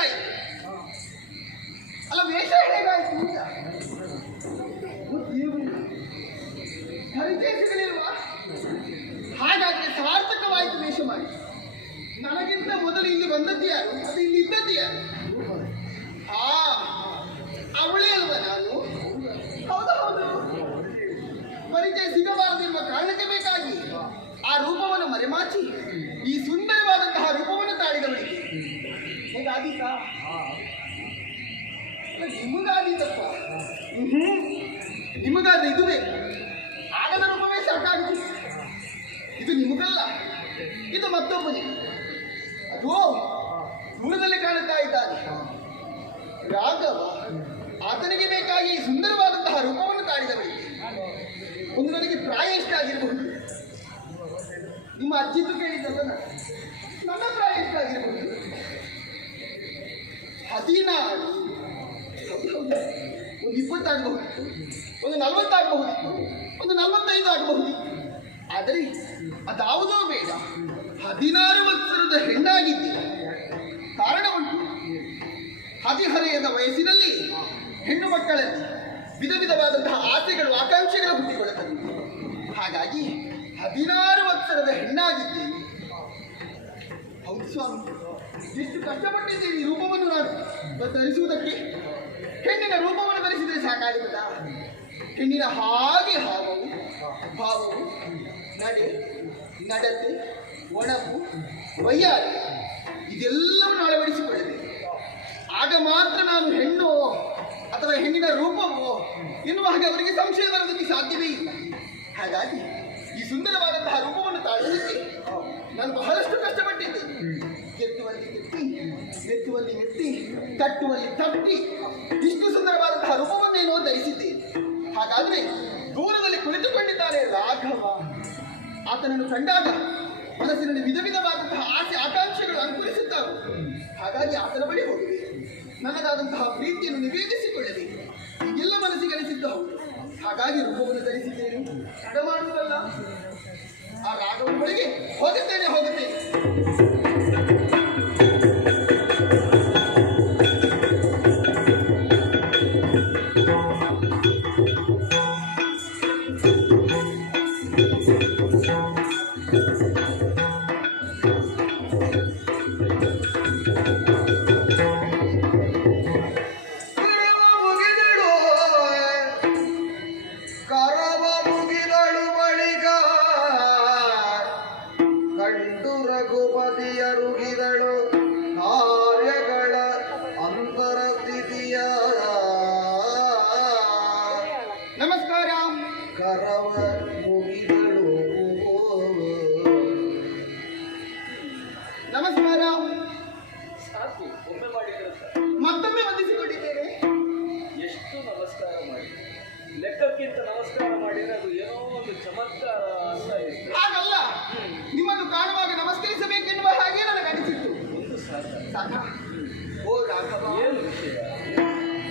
ಹೇಗಾಯ್ತು? ಅಲ್ಲ ವೇಷ ಹೇಗಾಯ್ತು ಅಂತ ಪರಿಚಯಿಸಲಿಲ್ವಾ? ಹಾಗಾದ್ರೆ ಸಾರ್ಥಕವಾಯಿತು ವೇಷ ಮಾಡಿ. ನನಗಿಂತ ಮೊದಲು ಇಲ್ಲಿ ಬಂದದ್ದು ಯಾರು? ಅದು ಇಲ್ಲಿ ಇದ್ದದ್ದು ಯಾರು? ಅವಳೇ ಅಲ್ವಾ ನಾನು? ಹೌದು ಹೌದು. ಪರಿಚಯ ಸಿಗಬಾರದಿರುವ ಕಾರಣಕ್ಕೆ ಬೇಕಾಗಿ ಆ ರೂಪವನ್ನು ಮರೆಮಾಚಿ ಈ ಸುಂದರವಾದಂತಹ ರೂಪವನ್ನು ತಾಳಿದವಳಿಗೆ ಹೇಗಾದೀತ? ನಿಮಗಾದೀತಪ್ಪ. ನಿಮಗಾದ್ರೆ ಇದು ಬೇಕು. ಆಗದ ರೂಪವೇ ಸಾಕಾಗುತ್ತೆ. ಇದು ನಿಮಗಲ್ಲ, ಇದು ಮತ್ತೊಬ್ಬನಿಗೆ. ಅದು ದೂರದಲ್ಲಿ ಕಾಣುತ್ತಾ ಇದ್ದಾನೆ ರಾಘವ. ಆತನಿಗೆ ಬೇಕಾಗಿ ಸುಂದರವಾದಂತಹ ರೂಪವನ್ನು ತಾಳಿದವಳಿಗೆ ಒಂದು ನನಗೆ ಪ್ರಾಯ ಇಷ್ಟ ಆಗಿರಬಹುದು. ನಿಮ್ಮ ಅಜ್ಜಿದ್ದು ಕೇಳಿದ್ದಲ್ಲ, ನನ್ನ ಪ್ರಾಯ ಇಷ್ಟ ಆಗಿರಬಹುದು. 16, ಒಂದು 20 ಆಗಬಹುದು, ಒಂದು 40 ಆಗಬಹುದು, ಒಂದು 45 ಆಗಬಹುದು. ಆದರೆ ಅದಾವುದೋ ಬೇಡ, 16 ವರ್ಷದ ಹೆಣ್ಣಾಗಿದ್ದೆ. ಕಾರಣ ಉಂಟು. ಹದಿಹರೆಯದ ವಯಸ್ಸಿನಲ್ಲಿ ಹೆಣ್ಣು ಮಕ್ಕಳಲ್ಲಿ ವಿಧ ವಿಧವಾದಂತಹ ಆಸೆಗಳು ಆಕಾಂಕ್ಷೆಗಳು ಹುಟ್ಟಿಕೊಳ್ಳುತ್ತವೆ. ಹಾಗಾಗಿ 16 ವರ್ಷದ ಹೆಣ್ಣಾಗಿದ್ದೇನೆ. ಹೌದು ಸ್ವಾಮಿ, ಎಷ್ಟು ಕಷ್ಟಪಟ್ಟಿದ್ದೇನೆ ಈ ರೂಪವನ್ನು ನಾನು ಧರಿಸುವುದಕ್ಕೆ. ಹೆಣ್ಣಿನ ರೂಪವನ್ನು ಧರಿಸಿದರೆ ಸಾಕಾಗುತ್ತಾ? ಹೆಣ್ಣಿನ ಹಾಗೆ ಹಾವವು, ಭಾವವು, ನಡೆ, ನಡತೆ, ಒಣಪು, ವಯ್ಯಾರಿ ಇದೆಲ್ಲವನ್ನು ಅಳವಡಿಸಿಕೊಳ್ಳಬೇಕು. ಆಗ ಮಾತ್ರ ನಾನು ಹೆಣ್ಣು ಅಥವಾ ಹೆಣ್ಣಿನ ರೂಪವೋ ಎನ್ನುವ ಹಾಗೆ ಅವರಿಗೆ ಸಂಶಯ ಬರೋದಕ್ಕೆ ಸಾಧ್ಯವೇ ಇಲ್ಲ. ಹಾಗಾಗಿ ಈ ಸುಂದರವಾದಂತಹ ರೂಪವನ್ನು ತಾಳುವುದಕ್ಕೆ ನಾನು ಬಹಳಷ್ಟು ಕಷ್ಟಪಟ್ಟಿದ್ದೇನೆ. ಕೆತ್ತುವಲ್ಲಿ ಕೆತ್ತಿ, ಎತ್ತುವಲ್ಲಿ ಎತ್ತಿ, ತಟ್ಟುವಲ್ಲಿ ತಟ್ಟಿ ಇಷ್ಟು ಸುಂದರವಾದಂತಹ ರೂಪವನ್ನೇನೋ ಧರಿಸಿದ್ದೇನೆ. ಹಾಗಾದ್ರೆ ದೂರದಲ್ಲಿ ಕುಳಿತುಕೊಂಡಿದ್ದಾನೆ ರಾಘವ. ಆತನನ್ನು ಕಂಡಾಗ ಮನಸ್ಸಿನಲ್ಲಿ ವಿಧ ವಿಧವಾದಂತಹ ಆಸೆ ಆಕಾಂಕ್ಷೆಗಳು ಅನುಕೂಲಿಸುತ್ತವೆ. ಹಾಗಾಗಿ ಆತನ ಬಳಿ ಹೋಗುವೆ, ನನ್ನದಾದಂತಹ ಪ್ರೀತಿಯನ್ನು ನಿವೇದಿಸಿಕೊಳ್ಳಬೇಕು. ಎಲ್ಲ ಮನಸ್ಸಿಗೆ ಅನಿಸಿದ್ದು ಹೌದು. ಹಾಗಾಗಿ ರೂಪವನ್ನು ಧರಿಸಿದ್ದೇನೆ. ತಡ ಮಾಡುವುದಲ್ಲ, ಆ ರಾಘವನ ಬಳಿಗೆ ಹೋಗುತ್ತೇನೆ. ನಮಸ್ಕಾರ. ಕರವ ಮುಗಿದಳು. ನಮಸ್ಕಾರ. ಸಾಕು, ಒಮ್ಮೆ ಮಾಡಿ ಮತ್ತೊಮ್ಮೆ ವಂದಿಸಿಕೊಂಡಿದ್ದೇನೆ. ಎಷ್ಟು ನಮಸ್ಕಾರ ಮಾಡಿ, ಲೆಕ್ಕಕ್ಕಿಂತ ನಮಸ್ಕಾರ ಮಾಡಿದ್ರೆ ಅದು ಏನೋ ಒಂದು ಚಮತ್ಕಾರ ಅಂತ ಇತ್ತು. ಹಾಗಲ್ಲ, ನಿಮ್ಮನ್ನು ಕಾಣುವಾಗ ನಮಸ್ಕರಿಸಬೇಕೆನ್ನುವ ಹಾಗೆ ನನಗೆ ಅನಿಸಿತ್ತು. ಒಂದು ಸಾಕ. ಓ ರಾಘವ. ಏನು ವಿಷಯ?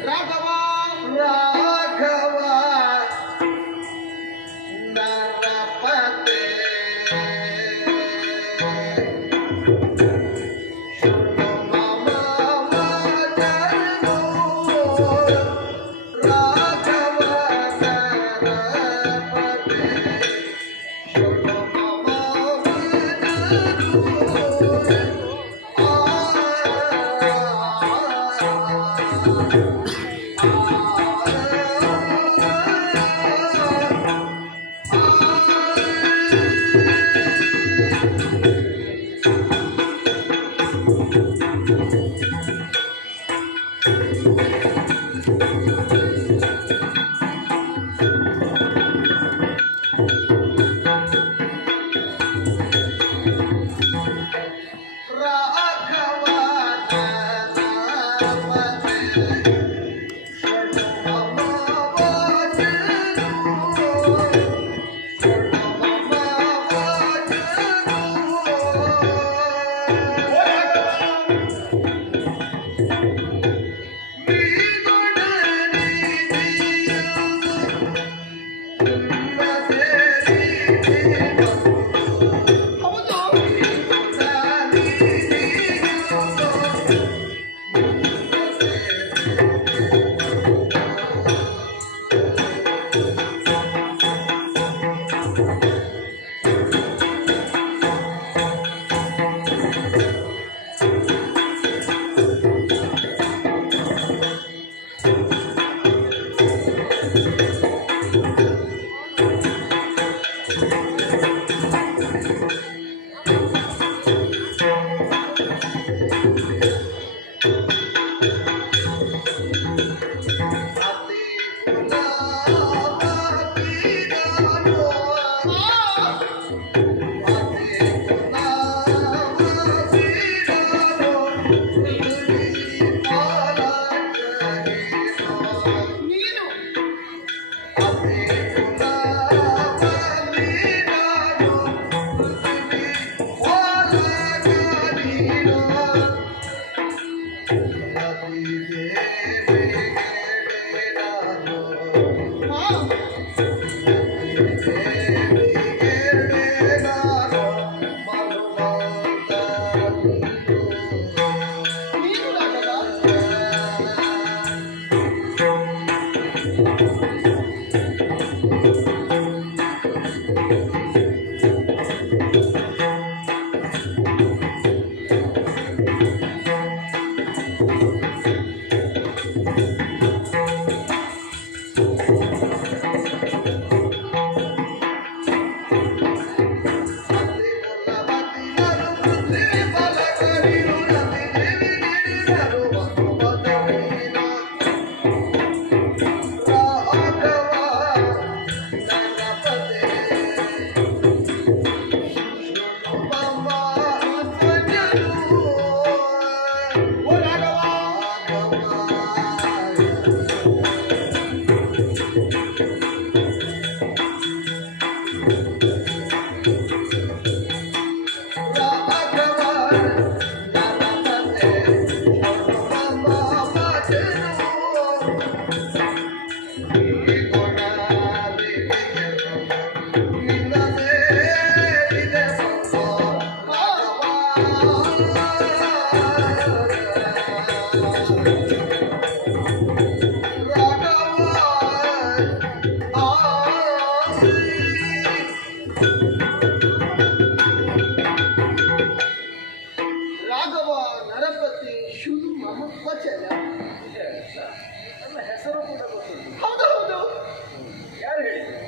ರಾಘವ ರಾಘವ ನರಪತಿ ಶುರು ಮಮ ವಚನ. ನನ್ನ ಹೆಸರು ಕೂಡ ಗೊತ್ತುಂಟು. ಹೌದು ಹೌದು, ಯಾರು ಹೇಳಿದ್ರು?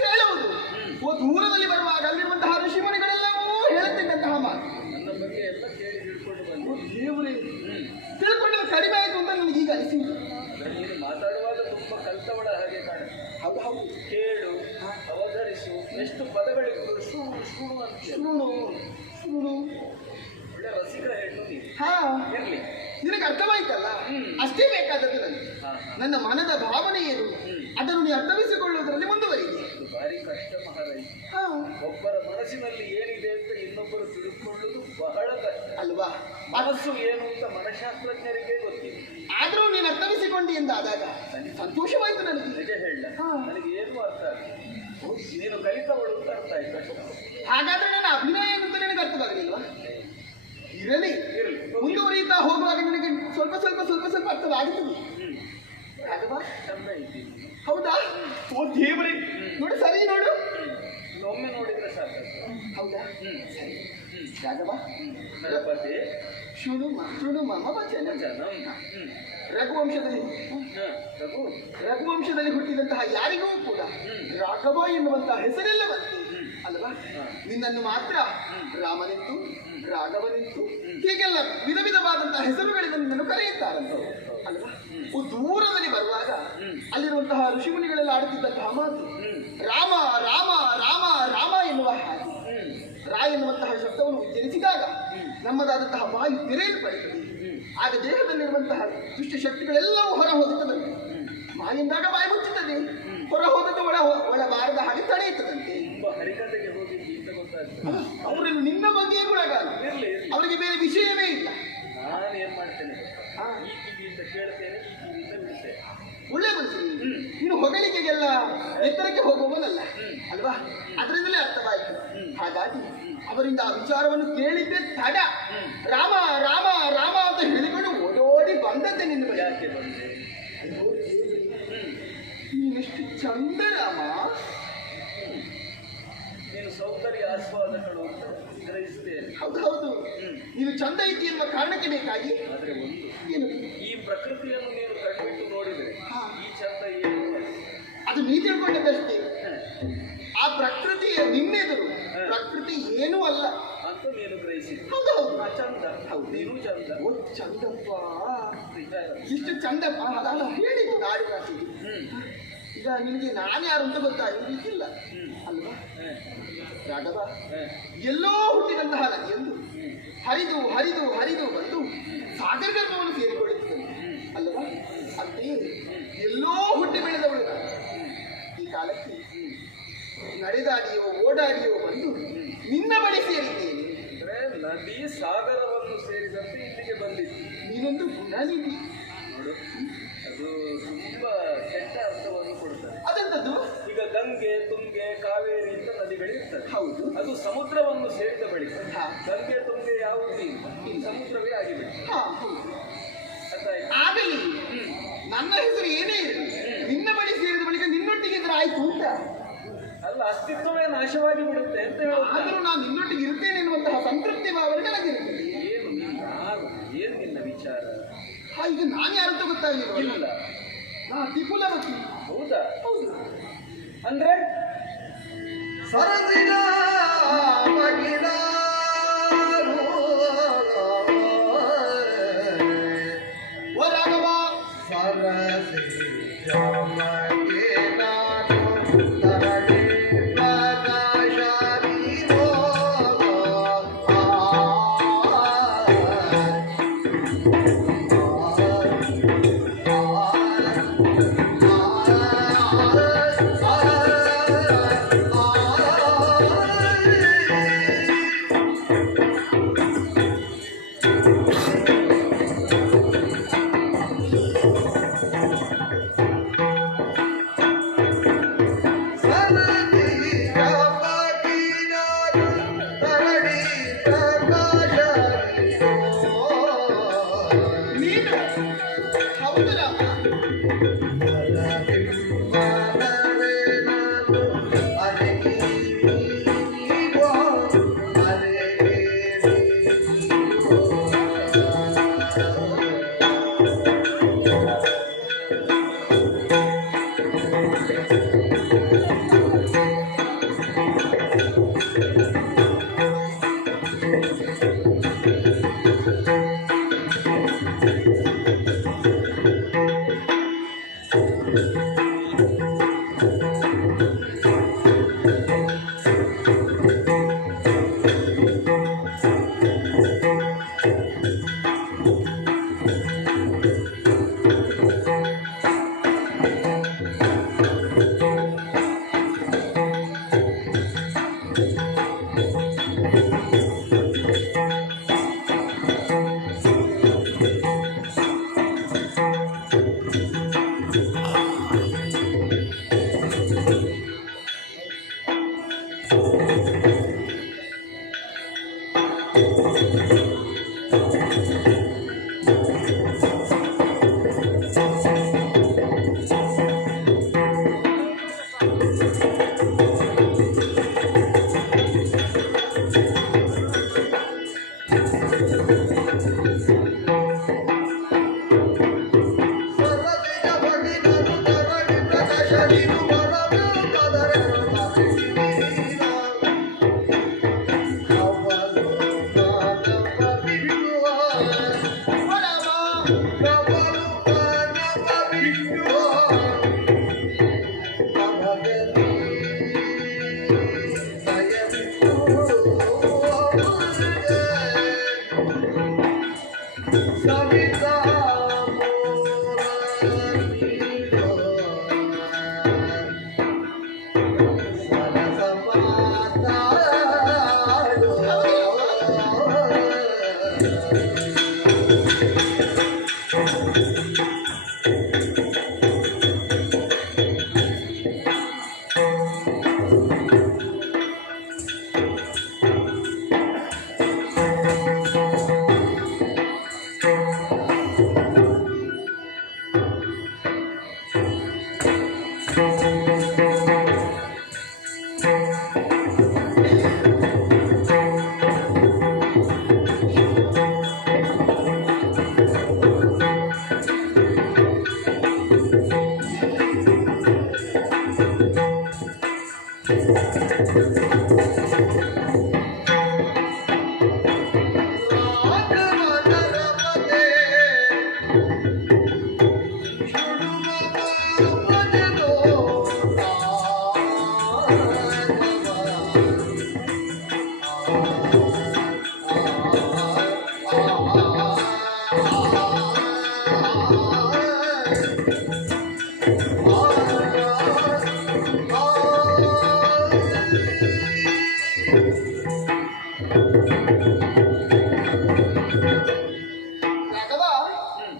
ಹೇಳುವುದು ಓ ದೂರದಲ್ಲಿ ಬರುವಾಗ ಅಲ್ಲಿರುವಂತಹ ಋಷಿಮುನಿಗಳೆಲ್ಲವೂ ಹೇಳುತ್ತಿದ್ದಂತಹ ಮಾತು. ನನ್ನ ಬಗ್ಗೆ ಎಲ್ಲ ಕೇಳಿ ತಿಳ್ಕೊಂಡು ಬಂದು ಓ ದೇವರೇ, ತಿಳ್ಕೊಂಡ್ರೆ ಕಡಿಮೆ ಆಯಿತು ಅಂತ ನನಗೆ ಈಗ ಅನಿಸಿತು. ನೀನು ಮಾತಾಡುವಾಗ ತುಂಬಾ ಕಲ್ತವಳ ಹಾಗೆ ಕಾಣುತ್ತೆ. ಹೌದು ಹೌದು, ಕೇಳು, ಅವಧರಿಸು, ಎಷ್ಟು ಪದಗಳಿಗೂ ಶುರು ಶುರು ಅಂತ ಶುರು ಶುರು. ಒಳ್ಳೆ ರಸಿಕ ಹೆಣ್ಣು ನೀನು. ಹಾ, ಇರ್ಲಿ. ನಿನಗೆ ಅರ್ಥವಾಯ್ತಲ್ಲ, ಅಷ್ಟೇ ಬೇಕಾದದ್ದು ನನಗೆ. ನನ್ನ ಮನದ ಭಾವನೆ ಏನು ಅದನ್ನು ನೀ ಅರ್ಥವಿಸಿಕೊಳ್ಳುವುದರಲ್ಲಿ ಮುಂದುವರಿದೆ. ಇದು ಭಾರಿ ಕಷ್ಟ ಮಹಾರಾಜ. ಹಾ ಒಬ್ಬರ ಮನಸ್ಸಿನಲ್ಲಿ ಏನಿದೆ ಅಂತ ಇನ್ನೊಬ್ಬರು ತಿಳಿದುಕೊಳ್ಳುವುದು ಬಹಳ ಕಷ್ಟ. ಅಲ್ವಾ? ಮನಸ್ಸು ಏನು ಅಂತ ಮನಃಶಾಸ್ತ್ರಜ್ಞರಿಗೆ ಗೊತ್ತಿದೆ. ಆದ್ರೂ ನೀನು ಅರ್ಥವಿಸಿಕೊಂಡಿ ಎಂದಾದಾಗ ಸಂತೋಷವಾಯ್ತು ನನಗೆ. ನಿಜ ಹೇಳ, ನನಗೆ ಏನು ಅರ್ಥ ಆಗ್ತದೆ. ನೀನು ಕಲಿತವಳು ಅಂತ ಅರ್ಥ ಆಯ್ತು ಅಷ್ಟೇ. ಹಾಗಾದ್ರೆ ನನ್ನ ಅಭಿನಯ ಏನಂತ ನಿನಗೆ ಅರ್ಥವಾಗಲಿಲ್ವಾ? ಇರಲಿ, ಇರಲಿ. ಮುಂದುವರಿಯುತ್ತಾ ಹೋಗುವಾಗ ನಿನಗೆ ಸ್ವಲ್ಪ ಸ್ವಲ್ಪ ಸ್ವಲ್ಪ ಸ್ವಲ್ಪ ಅರ್ಥವಾಗುತ್ತದೆ. ರಾಘವ, ಚಂದ ಇದ್ದೀನಿ. ಹೌದಾ? ಓ ದೇವರೇ, ನೋಡು ಸರಿ ನೋಡು. ಒಮ್ಮೆ ನೋಡಿದ್ರೆ ಸಾಕಾಗ್ತದೆ. ಹೌದಾ? ಸರಿ. ರಾಘವ, ನರಪತಿ ಶೃಣು ಮಮ ವಚನ. ರಘುವಂಶದಲ್ಲಿ ರಘು ರಘುವಂಶದಲ್ಲಿ ಹುಟ್ಟಿದಂತಹ ಯಾರಿಗೂ ಕೂಡ ರಾಘವ ಎನ್ನುವಂತಹ ಹೆಸರೆಲ್ಲ ಬಂತು ಅಲ್ವಾ? ನಿನ್ನನ್ನು ಮಾತ್ರ ರಾಮನೆಂತು, ರಾಘವನೆಂತು ಹೀಗೆಲ್ಲ ವಿಧ ವಿಧವಾದಂತಹ ಹೆಸರುಗಳಿಂದ ನಿನ್ನನ್ನು ಕರೆಯುತ್ತಾರಂತ ಅಲ್ವಾ? ದೂರದಲ್ಲಿ ಬರುವಾಗ ಅಲ್ಲಿರುವಂತಹ ಋಷಿಮುನಿಗಳೆಲ್ಲ ಆಡುತ್ತಿದ್ದಂತಹ ಮಾತು ರಾಮ ರಾಮ ರಾಮ ರಾಮ ಎನ್ನುವ ಹಾಗೆ. ರಾ ಎನ್ನುವಂತಹ ಶಬ್ದವನ್ನು ಉಚ್ಚರಿಸಿದಾಗ ನಮ್ಮದಾದಂತಹ ಬಾಯಿ ತೆರೆಯಲ್ಪಡುತ್ತದೆ. ಆಗ ದೇಹದಲ್ಲಿರುವಂತಹ ದುಷ್ಟ ಶಕ್ತಿಗಳೆಲ್ಲವೂ ಹೊರ ಹೋಗುತ್ತದೆ. ಬಾಯಿಂದಾಗ ಬಾಯಿ ಮುಚ್ಚುತ್ತದೆ, ಹೊರ ಹೋದದ್ದು ಒಳ ಬಾರದ ಹಾಗೆ ತಡೆಯುತ್ತದಂತೆ. ತುಂಬಾ ಹರಿಕತೆಗೆ ಹೋಗಿ ಗೀತ ಗೊತ್ತಾಗ್ತದೆ. ಅವರನ್ನು ನಿನ್ನ ಬಗ್ಗೆ ಗುಣಗಾನ, ಇರ್ಲಿ, ಅವರಿಗೆ ಬೇರೆ ವಿಷಯವೇ ಇಲ್ಲ. ನಾನು ಏನ್ ಮಾಡ್ತೇನೆ, ಈ ಕಿವಿಯಿಂದ ಕೇಳ್ತೇನೆ, ಈ ಕಿವಿಯಿಂದ ಬಿಡ್ತೇನೆ. ಒಳ್ಳೆ ಮನಸ್ಸು ನೀನು ಹೊಗಳಿಕೆಗೆಲ್ಲ ಎತ್ತರಕ್ಕೆ ಹೋಗುವವನಲ್ಲ ಅಲ್ವಾ? ಅದರಿಂದಲೇ ಅರ್ಥವಾಯಿತು. ಹಾಗಾಗಿ ಅವರಿಂದ ಆ ವಿಚಾರವನ್ನು ಕೇಳಿದ್ದೆ ತಡ. ರಾಮ ರಾಮ ರಾಮ ಅಂತ ಹೇಳಿಕೊಂಡು ಓಡೋಡಿ ಬಂದದ್ದೆ ನಿನ್ನ ಬಳಿ. ಯಾಕೆ ಬಂದೆ? ನೀನೆಷ್ಟು ಚಂದ ರಾಮ. ನೀನು ಸೌಂದರ್ಯ ಆಸ್ವಾದಕಳು ಅಂತ ಗ್ರಹಿಸ್ತೇನೆ. ಹೌದು ಹೌದು, ನೀನು ಚಂದ ಇದ್ದಿ ಎನ್ನುವ ಕಾರಣಕ್ಕೆ ಬೇಕಾಗಿ. ಆದ್ರೆ ಒಂದು, ಏನು? ಈ ಪ್ರಕೃತಿಯನ್ನು ನೀನು ಕಣ್ಬಿಟ್ಟು ನೋಡಿದರೆ ಈ ಚಂದ ಏನು ಅದು ನೀ ತಿಳ್ಕೊಂಡದ್ದಷ್ಟೇ. ಆ ಪ್ರಕೃತಿ ನಿನ್ನೆದುರು ಪ್ರಕೃತಿ ಏನೂ ಅಲ್ಲ ಅಂತ ನೀನು ಗ್ರಹಿಸಿದ. ಹೌದು ಹೌದು, ಚಂದ. ಹೌದು, ನೀನು ಚಂದ. ಓ ಚಂದಪ್ಪ, ಇಷ್ಟು ಚಂದಪ್ಪ ಅಲ್ಲ ಹೇಳಿದ್ದು ನಾಡಿ ಮಾತಿಗೆ. ಈಗ ನಿನಗೆ ನಾನು ಯಾರು ಅಂತ ಗೊತ್ತಾಗಿರ್ಲಿಕ್ಕಿಲ್ಲ ಅಲ್ವಾ? ರಾಘವ, ಎಲ್ಲೋ ಹುಟ್ಟಿದಂತಹ ನದಿಯೊಂದು ಹರಿದು ಹರಿದು ಹರಿದು ಬಂದು ಸಾಗರ ಗರ್ಭವನ್ನು ಸೇರಿಕೊಳ್ಳುತ್ತದೆ ಅಲ್ವಾ? ಅಂತೆಯೇ ಎಲ್ಲೋ ಹುಟ್ಟಿ ಬೆಳೆದವಳು ನಾನು. ಈ ಕಾಲಕ್ಕೆ ನಡೆದಾಡಿಯೋ ಓಡಾಡಿಯೋ ಬಂದು ನಿನ್ನ ಬಳಿ ಸೇರಿದ್ದೇನೆ. ಅಂದ್ರೆ ನದಿ ಸಾಗರವನ್ನು ಸೇರಿದಂತೆ ಇಲ್ಲಿಗೆ ಬಂದಿತ್ತು. ನೀನೊಂದು ಗುಣನಿಧಿ ನೋಡು, ಅದು ತುಂಬಾ ಕೆಟ್ಟ ಅರ್ಥವನ್ನು ಕೊಡುತ್ತದೆ. ಅದೆಂತದ್ದು? ಈಗ ಗಂಗೆ, ತುಂಗೆ, ಕಾವೇರಿ ಅಂತ ನದಿಗಳಿರ್ತದೆ. ಹೌದು, ಅದು ಸಮುದ್ರವನ್ನು ಸೇರಿದ ಬಳಿಕ ಹಾ. ಗಂಗೆ, ತುಂಗೆ ಯಾವುದೂ ಇಲ್ಲ, ಸಮುದ್ರವೇ ಆಗಿಬಿಟ್ಟು. ಹಾ ಹೌದು. ಅರ್ಥಾಯ್ತು? ಆಗಲಿ, ನನ್ನ ಹೆಸರು ಏನೇ ಇರಲಿ, ನಿನ್ನ ಬಳಿ ಸೇರಿದ ಬಳಿಕ ನಿನ್ನೊಟ್ಟಿಗೆ ಇದ್ರೆ ಆಯ್ತು ಅಂತ. ಅಲ್ಲ, ಅಸ್ತಿತ್ವವೇ ನಾಶವಾಗಿ ಬಿಡುತ್ತೆ ಅಂತ ಹೇಳುತ್ತೆ. ಆದರೂ ನಾನು ನಿನ್ನೊಟ್ಟಿಗೆ ಇರ್ತೇನೆ ಎನ್ನುವಂತಹ ಸಂತೃಪ್ತಿ ಭಾವನೆ ನನಗಿರುತ್ತದೆ. ಏನು ನೀನು ಯಾರು, ಏನು ನಿನ್ನ ವಿಚಾರ? ಈಗ ನಾನು ಯಾರು ಅಂತ ಗೊತ್ತಾಗಲಿಲ್ಲ. ಇಲ್ಲ. ನಾ ತಿಪುಲವತಿ. ಹೌದಾ? ಹೌದು. ಅಂದ್ರೆ ಸರಸಿನ ಮಗಿನ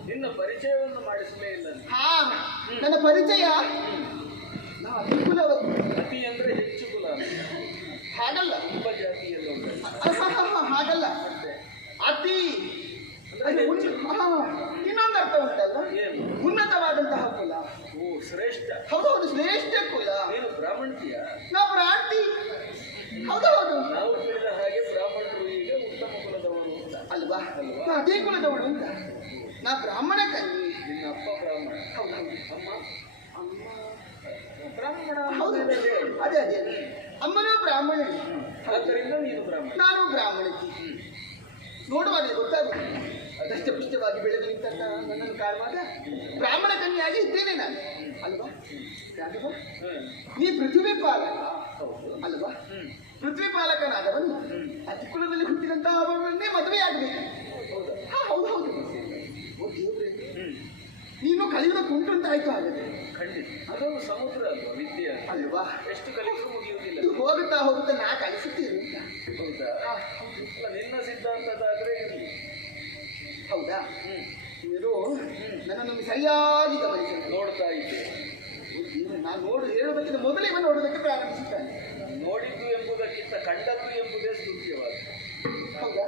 ನಿನ್ನ ಪರಿಚಯವನ್ನು ಮಾಡಿಸಲೇ ಇಲ್ಲ. ಹಾ, ನನ್ನ ಪರಿಚಯ ನಾವು ಅತಿ ಕುಲವತಿ. ಅತಿ ಅಂದ್ರೆ ಹೆಚ್ಚು ಕುಲ ಹಾಗಲ್ಲ, ತುಂಬ ಜಾತಿಯಲ್ಲಿ ಉಂಟು. ಹಾಗಲ್ಲ, ಅತಿ ಅಂದ್ರೆ ಹೆಚ್ಚು. ಇನ್ನೊಂದು ಅರ್ಥ ಉಂಟಲ್ಲ, ಏನು? ಉನ್ನತವಾದಂತಹ ಕುಲ. ಓ, ಶ್ರೇಷ್ಠ. ಹೌದೌದು, ಶ್ರೇಷ್ಠ ಕುಲ. ನೀನು ಬ್ರಾಹ್ಮಣತೀಯ? ನಾವು ಬ್ರಾಹ್ಮಣಿ. ಹೌದೌದು, ನಾವು ತಿಳಿದ ಹಾಗೆ ಬ್ರಾಹ್ಮಣರು ಈಗ ಉತ್ತಮ ಕುಲದವರು ಅಂತ ಅಲ್ವಾ? ನಾ ಅದೇ ಕುಲದವಳು ಅಂತ. ನಾ ಬ್ರಾಹ್ಮಣ ಕನ್ಯೆ. ನಿನ್ನ ಅಪ್ಪ ಬ್ರಾಹ್ಮಣ? ಹೌದೌದು. ಅಮ್ಮ? ಅಮ್ಮ ಬ್ರಾಹ್ಮಣ? ಹೌದು, ಅದೇ ಅದೇ ಅಮ್ಮನೂ ಬ್ರಾಹ್ಮಣ. ಆದ್ದರಿಂದ ನೀನು ಬ್ರಾಹ್ಮಣ, ನಾನು ಬ್ರಾಹ್ಮಣತಿ. ನೋಡುವಾಗಲೇ ಗೊತ್ತಾಗುತ್ತೆ. ಅದಷ್ಟೇ ಪುಷ್ಟವಾಗಿ ಬೆಳೆದು ನಿಂತಂತ ನನ್ನನ್ನು ಕಾಣುವಾಗ ಬ್ರಾಹ್ಮಣ ಕನ್ಯಾಗಿ ಇದ್ದೇನೆ ನಾನು, ಅಲ್ವಾ? ಯಾಕಪ್ಪ? ನೀ ಪೃಥ್ವಿ ಪಾಲಕ ಅಲ್ವಾ? ಪೃಥ್ವಿ ಪಾಲಕನಾದವನು ಅತಿ ಕುಲದಲ್ಲಿ ಹುಟ್ಟಿದಂತಹ ಅವರನ್ನೇ ಮದುವೆಯಾಗಬೇಕು. ಹಾ, ಹೌದು ಹೌದು. ಓ ದೇವ್ರೆ, ನೀನು ಕಲಿಯುವುದಕ್ಕೆ ಉಂಟು ಅಂತ ಆಯ್ತು. ಹಾಗಾದ್ರೆ ಖಂಡಿತ ಅದೊಂದು ಸಮುದ್ರ ಅಲ್ವಾ ವಿದ್ಯೆ ಅಲ್ವಾ? ಎಷ್ಟು ಕಲಿತರೂ ಮುಗಿಯುವುದಿಲ್ಲ. ಇದು ಹೋಗುತ್ತಾ ಹೋಗುತ್ತಾ ನಾ ಕಲಿಸುತ್ತೇನೆ. ಹೌದಾ? ಅಲ್ಲ, ನಿನ್ನ ಸಿದ್ಧಾಂತದಾದ್ರೆ ಇರಲಿ. ಹೌದಾ? ಇವರು ನನ್ನನ್ನು ಸರಿಯಾಗಿ ಗಮನಿಸ ನೋಡ್ತಾ ಇದ್ದೆ. ನಾನು ಹೇಳುವುದಕ್ಕಿಂತ ಮೊದಲೇ ಇವನು ನೋಡುವುದಕ್ಕೆ ಪ್ರಾರಂಭಿಸುತ್ತಾನೆ. ನೋಡಿದ್ದು ಎಂಬುದಕ್ಕಿಂತ ಕಂಡದ್ದು ಎಂಬುದೇ ಸ್ತುತ್ಯವಾದ. ಹೌದಾ?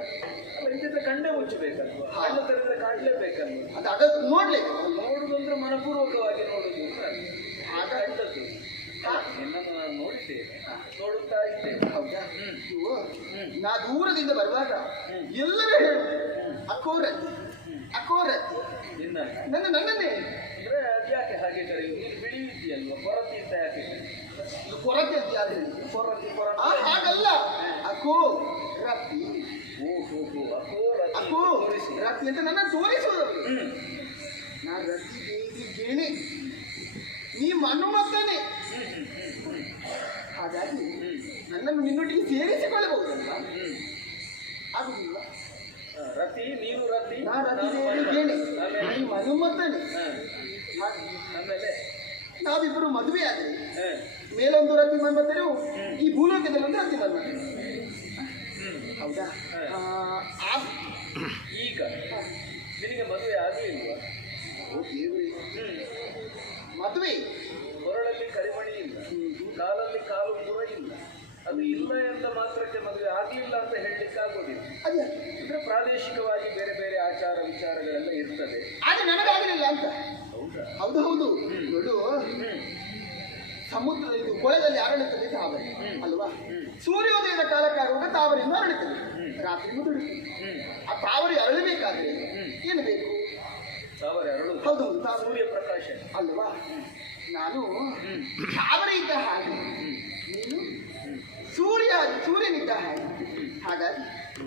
ಅಲ್ಲ, ಇಂತಿದ್ರೆ ಕಣ್ಣೇ ಮುಚ್ಚಬೇಕಲ್ವಾ? ಕಣ್ಣು ತೆರೆದ್ರೆ ಕಾಣಲೇಬೇಕಲ್ವಾ? ಅದು ನೋಡ್ಲಿಕ್ಕೆ ನೋಡುದಂದ್ರೆ ಮನಪೂರ್ವಕವಾಗಿ ನೋಡುದು ಅಂತ ಕಂಡದ್ದು. ನಿನ್ನನ್ನು ನಾನು ನೋಡಿದ್ದೇನೆ, ನೋಡುತ್ತಾ ಇದ್ದೇನೆ. ಹೌದಾ? ಇವು ನಾ ದೂರದಿಂದ ಬರುವಾಗ ಎಲ್ಲರೂ ಹೇಳುದು ಅಕೋರತಿ ಅಕೋರತಿ ನನ್ನನ್ನೇ. ಅಂದ್ರೆ ಅದ್ಯಾಕೆ ಹಾಗೆ ಕರೆಯುವುದು? ನೀನು ಬಿಳಿ ಇದೆಯಲ್ವಾ, ಕೊರತೆ ಅಂತ ಯಾಕೆ ಕರೆಯುವುದು? ಕೊರತೆ ಅಂತ ಯಾರು ಹೇಳಿದ್ರು? ಕೊರತೆ ಹಾಗಲ್ಲ, ಅಕೋ ರತಿ. ಅಕೋ ರತಿ ಅಂತ ನನ್ನ ತೋರಿಸುವುದು. ನಾನು ರತಿ ದೇವಿ ಗಿಣಿ, ನೀ ಮನುಮಕ್ಕನೇ. ಹಾಗಾಗಿ ನನ್ನನ್ನು ನಿನ್ನೊಟ್ಟಿಗೆ ಸೇರಿಸಿಕೊಳ್ಳಬಹುದಲ್ಲ? ಆಗುದಿಲ್ಲ. ರತಿ, ನೀನು ರತಿ, ನಾ ರತಿ ದೇವಿ ಗಿಣಿ, ನೀ ಮನುಮಕ್ಕನೇ. ಆಮೇಲೆ ನಾವಿಬ್ಬರು ಮದುವೆ ಆದ್ರೆ ಮೇಲೊಂದು ರತಿ ಮನ್ಮತರು, ಈ ಭೂಲೋಕದಲ್ಲಿ ಒಂದು ರತಿ ಮನ್ಮತರು. ಹೌದಾ? ಹಾ. ಆ, ಈಗ ನಿನಗೆ ಮದುವೆ ಆಗಲಿಲ್ವಾ? ಓ ದೇವ್ರೇ, ಮದುವೆ ಕೊರಳಲ್ಲಿ ಕರಿಮಣಿ ಇಲ್ಲ, ಕಾಲಲ್ಲಿ ಕಾಲು ಮುರ ಇಲ್ಲ. ಅದು ಇಲ್ಲ ಎಂದ ಮಾತ್ರಕ್ಕೆ ಮದುವೆ ಆಗಲಿಲ್ಲ ಅಂತ ಹೇಳಲಿಕ್ಕೆ ಆಗೋದಿಲ್ಲ. ಅದೇ ಅಂದ್ರೆ ಪ್ರಾದೇಶಿಕವಾಗಿ ಬೇರೆ ಬೇರೆ ಆಚಾರ ವಿಚಾರಗಳೆಲ್ಲ ಇರ್ತದೆ. ಆದ್ರೆ ನನಗಾಗಲಿಲ್ಲ ಅಂತ. ಹೌದಾ? ಹೌದು ಹೌದು. ನೋಡು, ಸಮುದ್ರ ಇದು ಕೊಳದಲ್ಲಿ ಅರಳುತ್ತದೆ ತಾವರೆ ಅಲ್ವಾ? ಸೂರ್ಯೋದಯದ ಕಾಲಕ್ಕಾಗುವಾಗ ತಾವರೆಯನ್ನು ಅರಳುತ್ತದೆ, ರಾತ್ರಿ ಮುದುಡುತ್ತದೆ. ಆ ತಾವರೆ ಅರಳಬೇಕಾದ್ರೆ ಏನು ಬೇಕು? ತಾವರೆ ಅರಳು. ಹೌದು ಹೌದು, ತಾವರೆ ಸೂರ್ಯ ಪ್ರಕಾಶ ಅಲ್ವಾ? ನಾನು ತಾವರೆ ಇದ್ದ ಹಾಗೆ, ನೀನು ಸೂರ್ಯನಿದ್ದ ಹಾಗೆ. ಹಾಗಾಗಿ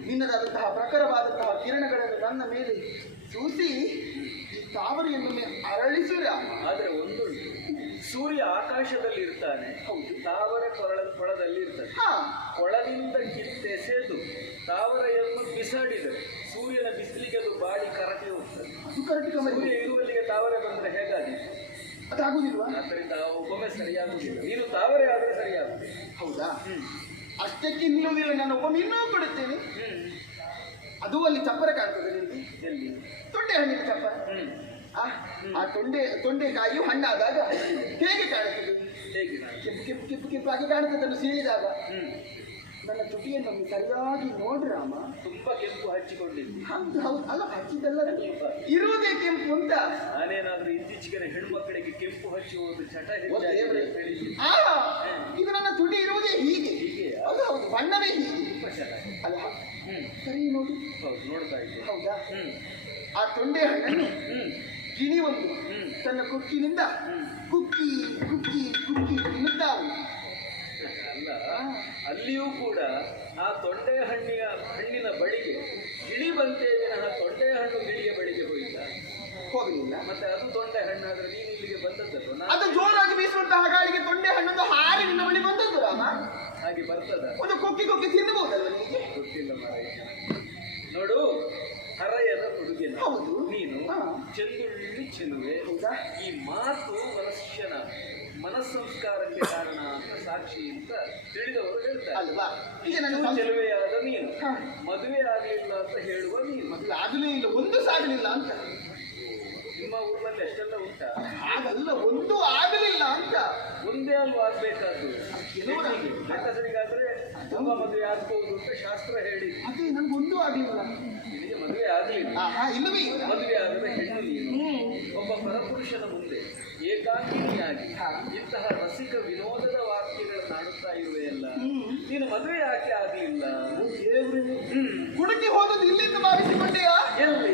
ನಿನ್ನದಾದಂತಹ ಪ್ರಖರವಾದಂತಹ ಕಿರಣಗಳನ್ನು ನನ್ನ ಮೇಲೆ ಸೂಸಿ ಈ ತಾವರೆಯನ್ನು ಅರಳಿಸುರ. ಆದ್ರೆ ಒಂದು, ಸೂರ್ಯ ಆಕಾಶದಲ್ಲಿ ಇರ್ತಾನೆ, ತಾವರೆ ಕೊಳದಲ್ಲಿ ಇರ್ತದೆ. ಕೊಳದಿಂದ ಕಿತ್ತೆಸೆದು ತಾವರೆಯನ್ನು ಬಿಸಾಡಿದರೆ ಸೂರ್ಯನ ಬಿಸಿಲಿಗೆ ಅದು ಬಾಡಿ ಕರಟಿ ಹೋಗ್ತದೆ. ಸೂರ್ಯ ಇರುವಲ್ಲಿಗೆ ತಾವರೆ ಬಂದ್ರೆ ಹೇಗಾಗಿ ಅದಾಗುದಿಲ್ವಾ? ಆದ್ದರಿಂದ ಒಬ್ಬೊಮ್ಮೆ ಸರಿಯಾಗುದಿಲ್ಲ. ನೀನು ತಾವರೆ ಆದ್ರೆ ಸರಿಯಾಗುದಿಲ್ಲ. ಹೌದಾ? ಅಷ್ಟಕ್ಕೆ ನಿಲ್ಲುವುದಿಲ್ಲ. ನಾನು ಒಮ್ಮೆ ಇನ್ನೂ ಕೊಡುತ್ತೇನೆ. ಅದು ಅಲ್ಲಿ ಚಪ್ಪರ ಕಾಣ್ತದೆ ನಿಮಗೆ. ಎಲ್ಲಿ? ತೊಂಡೆ ಹಣ್ಣಿನ ಚಪ್ಪರ. ಆ ತೊಂಡೆಕಾಯಿಯು ಹಣ್ಣಾದಾಗ ಹೇಗೆ ಕಾಣುತ್ತದೆ? ಹೇಗೆ? ಕೆಂಪು ಕೆಂಪು ಕೆಂಪು ಕೆಂಪಾಗಿ ಕಾಣುತ್ತದೆ. ಅದನ್ನು ಸೀಳಿದಾಗ ನನ್ನ ತುಟಿಯನ್ನು ಸರಿಯಾಗಿ ನೋಡ್ರಾಮ. ತುಂಬಾ ಕೆಂಪು ಹಚ್ಚಿಕೊಂಡಿದ್ದಿ. ಹೌದು ಹೌದು. ಅಲ್ಲ, ಹಚ್ಚಿದ್ದಲ್ಲ, ಇರುವುದೇ ಕೆಂಪು ಅಂತ. ನಾನೇನಾದ್ರೂ ಇತ್ತೀಚೆಗೆ ಹೆಣ್ಮಕ್ಕಳಿಗೆ ಕೆಂಪು ಹಚ್ಚುವುದು ಚಟ ಇದು ನನ್ನ ತುಟಿ ಇರುವುದೇ ಹೀಗೆ. ಹೌದು ಹೌದು, ಬಣ್ಣವೇ ಹೀಗೆ. ತುಂಬಾ ಚೆನ್ನಾಗಿ ಅಲ್ಲ, ಸರಿ ನೋಡಿ. ಹೌದು, ನೋಡ್ತಾ ಇದ್ದೆ. ಹೌದಾ? ಆ ತೊಂಡೆ ಹಣ್ಣನ್ನು ಗಿಣಿ ಒಂದು ತನ್ನ ಕುಕ್ಕಿನಿಂದ ಕುಕ್ಕಿ ಕುಕ್ಕಿ ಕುಕ್ಕಿ ತಿನ್ನುತ್ತಾವು. ಅಲ್ಲ, ಅಲ್ಲಿಯೂ ಕೂಡ ಆ ತೊಂಡೆ ಹಣ್ಣಿನ ಬಳಿಗೆ ಗಿಳಿ ಬಂತೆ ವಿನಃ ತೊಂಡೆ ಹಣ್ಣು ಗಿಳಿಯ ಬಳಿಗೆ ಹೋಗಲಿಲ್ಲ. ಮತ್ತೆ ಅದು ತೊಂಡೆ ಹಣ್ಣಾದ್ರೆ ನೀನು ಇಲ್ಲಿಗೆ ಬಂದದ್ದು. ಅದು ಜೋರಾಗಿ ಬೀಸುವಂತಹ ಗಾಳಿಗೆ ತೊಂಡೆ ಹಣ್ಣೊಂದು ಹಾರಿ ನಿನ್ನ ಬಳಿ ಬಂದದ್ದು ರಾಮ. ಹಾಗೆ ಬರ್ತದ? ಒಂದು ಕುಕ್ಕಿ ಕುಕ್ಕಿ ತಿನ್ನಬಹುದಲ್ಲ ನಿಮಗೆ? ಗೊತ್ತಿಲ್ಲ ಮಾರಾಯ. ನೋಡು, ಹರೆಯದ ಹುಡುಗಿನ ಹೌದು ನೀನು, ಚೆಂದುಳ್ಳಿ ಚೆಲುವೆ. ಈ ಮಾತು ಮನುಷ್ಯನ ಮನಸ್ಸಂಸ್ಕಾರಕ್ಕೆ ಕಾರಣ ಅಂತ ಸಾಕ್ಷಿ ಅಂತ ತಿಳಿದವರು ಹೇಳ್ತಾರೆ ಅಲ್ವಾ? ಚೆಲುವೆಯಾದ ನೀನು, ಮದುವೆ ಆಗ್ಲಿಲ್ಲ ಅಂತ ಹೇಳುವ ನೀನು. ಮದುವೆ ಆಗಲೇ ಇಲ್ಲ, ಒಂದು ಸಾಗಲಿಲ್ಲ ಅಂತ. ನಿಮ್ಮ ಊರಲ್ಲಿ ಅಷ್ಟೆಲ್ಲ ಉಂಟಾ? ಹಾಗಲ್ಲ, ಒಂದು ಆಗಲಿಲ್ಲ ಅಂತ. ಒಂದೇ ಅಲ್ವಾ ಆಗ್ಬೇಕಾದ್ದು? ಗಂಡಸರಿಗಾದ್ರೆ ತುಂಬಾ ಮದುವೆ ಆಗ್ಬಹುದು ಅಂತ ಶಾಸ್ತ್ರ ಹೇಳಿ. ಅದೇ ನನ್ಗೊಂದು ಆಗಲಿಲ್ಲ. ನಿನಗೆ ಮದುವೆ ಆಗ್ಲಿಲ್ಲ, ಇಲ್ಲವೇ ಇಲ್ಲ. ಮದುವೆ ಆಗದ ಹೆಣ್ಣು ನೀನು ಒಬ್ಬ ಪರಪುರುಷನ ಮುಂದೆ ಏಕಾಂಗಿನಿಯಾಗಿ ಇಂತಹ ರಸಿಕ ವಿನೋದದ ವಾಕ್ಯಗಳನ್ನು ಆಡುತ್ತಾ ಇರುವೆಯಲ್ಲ, ನೀನು ಮದುವೆ ಯಾಕೆ ಆಗ್ಲಿಲ್ಲ? ಹುಡುಕಿ ಹೋದದ್ದು ಇಲ್ಲಿಂದ ಭಾವಿಸಿಕೊಂಡೆಯಾ? ಎಲ್ಲಿ?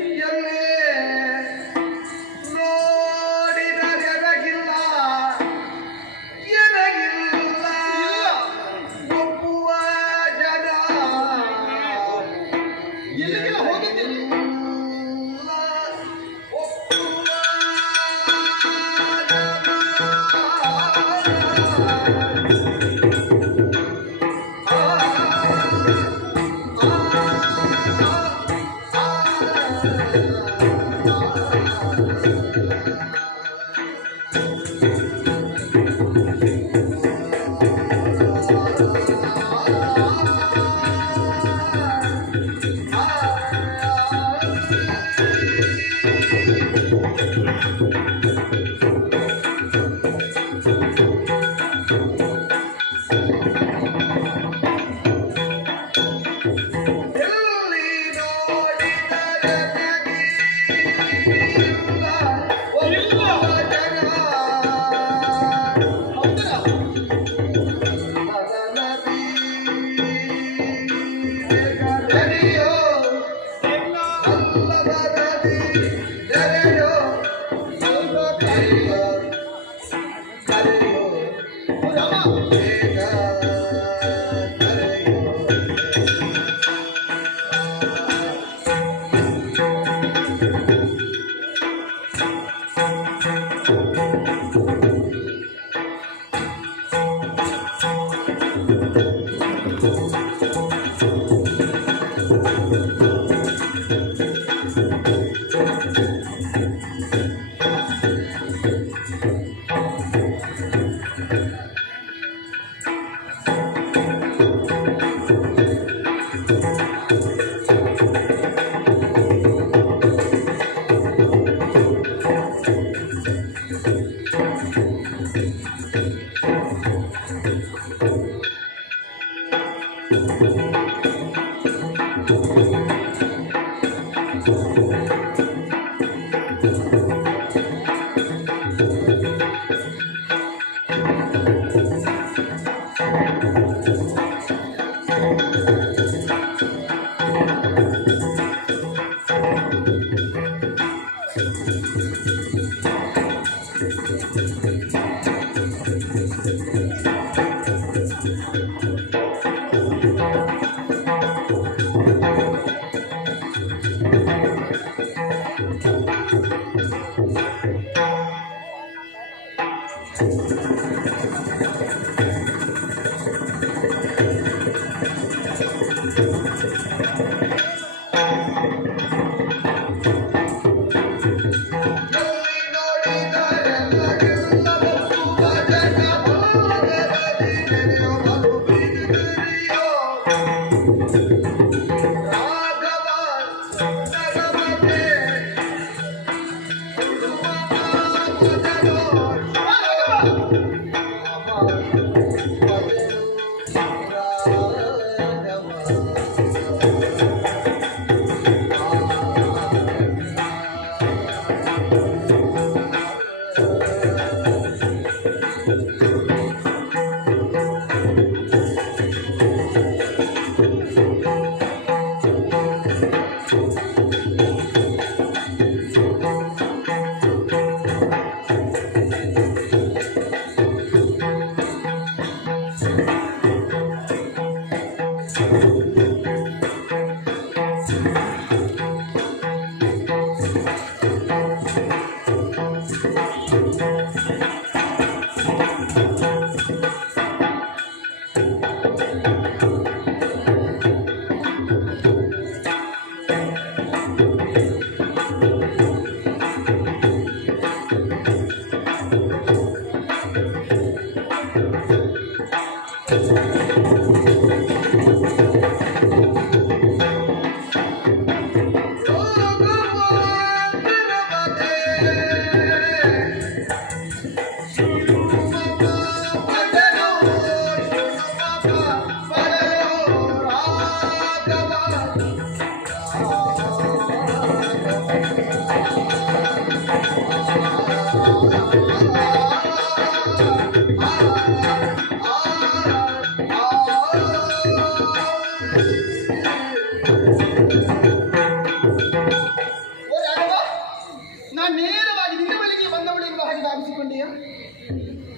ನಾನು ನೇರವಾಗಿ ನಿನ್ನ ಬಳಿಗೆ ಬಂದವಳು ಎನ್ನುವ ಹಾಗೆ ಭಾವಿಸಿಕೊಂಡೆಯ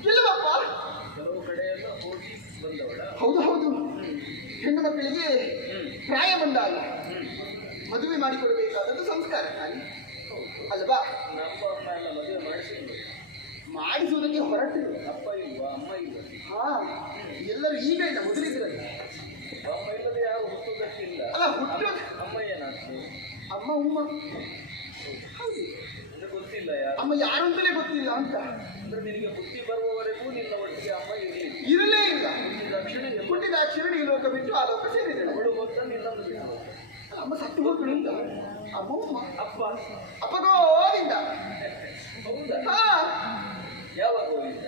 ಇಲ್ಲವಪ್ಪ. ಕೆಲವು ಕಡೆಯೆಲ್ಲ ಹೋಗಿ ಬಂದವಳ. ಹೌದು ಹೌದು, ಹೆಣ್ಣು ಮಕ್ಕಳಿಗೆ ಪ್ರಾಯ ಬಂದಾಗ ಮದುವೆ ಮಾಡಿಕೊಡಬೇಕಾದದ್ದು ಸಂಸ್ಕಾರ ತಾನೆ ಅಲ್ವಾ? ನಮ್ಮ ಅಮ್ಮ ಎಲ್ಲ ಮದುವೆ ಮಾಡಿಸಿದ್ರು. ಮಾಡಿಸುವುದಕ್ಕೆ ಹೊರಟಿರು. ಅಪ್ಪ ಇಲ್ವಾ, ಅಮ್ಮ ಇಲ್ವಾ? ಹಾ, ಎಲ್ಲರೂ ಈಗ ಇಲ್ಲ, ಮೊದಲಿದ್ರಲ್ಲಿ. ಅಮ್ಮ ಇಲ್ಲದೆ ಯಾರು ಹುಟ್ಟುವುದಕ್ಕಿಲ್ಲ. ಅಲ್ಲ ಹುಟ್ಟು ಅಮ್ಮ ಏನಾಗ್ತದೆ? ಅಮ್ಮ ಉಮ್ಮ. ಹೌದು, ಇದು ಗೊತ್ತಿಲ್ಲ ಯಾರು. ಅಮ್ಮ ಯಾರು ಅಂತಲೇ ಗೊತ್ತಿಲ್ಲ ಅಂತ. ಅಂದ್ರೆ ನಿನಗೆ ಬುದ್ಧಿ ಬರುವವರೆಗೂ ನಿನ್ನ ಒಟ್ಟಿಗೆ ಅಮ್ಮ ಇರಲೇ ಇಲ್ಲ. ಹುಟ್ಟಿದ ಕ್ಷಣ ಈ ಲೋಕ ಬಿಟ್ಟು ಆ ಲೋಕ ಸೇರಿದಳು. ಅವಳು ಗೊತ್ತ ನಿನ್ನನ್ನು ಬಿಟ್ಟು. ಅಮ್ಮ ಸತ್ತು ಹೋಗ್ಗಳು ಅಂತ. ಅಮ್ಮ ಉಮ್ಮ. ಅಪ್ಪ ಅಪ್ಪ ಗೋವಿಂದ. ಹೌದಾ? ಹಾ, ಯಾವ ಗೋವಿಂದ?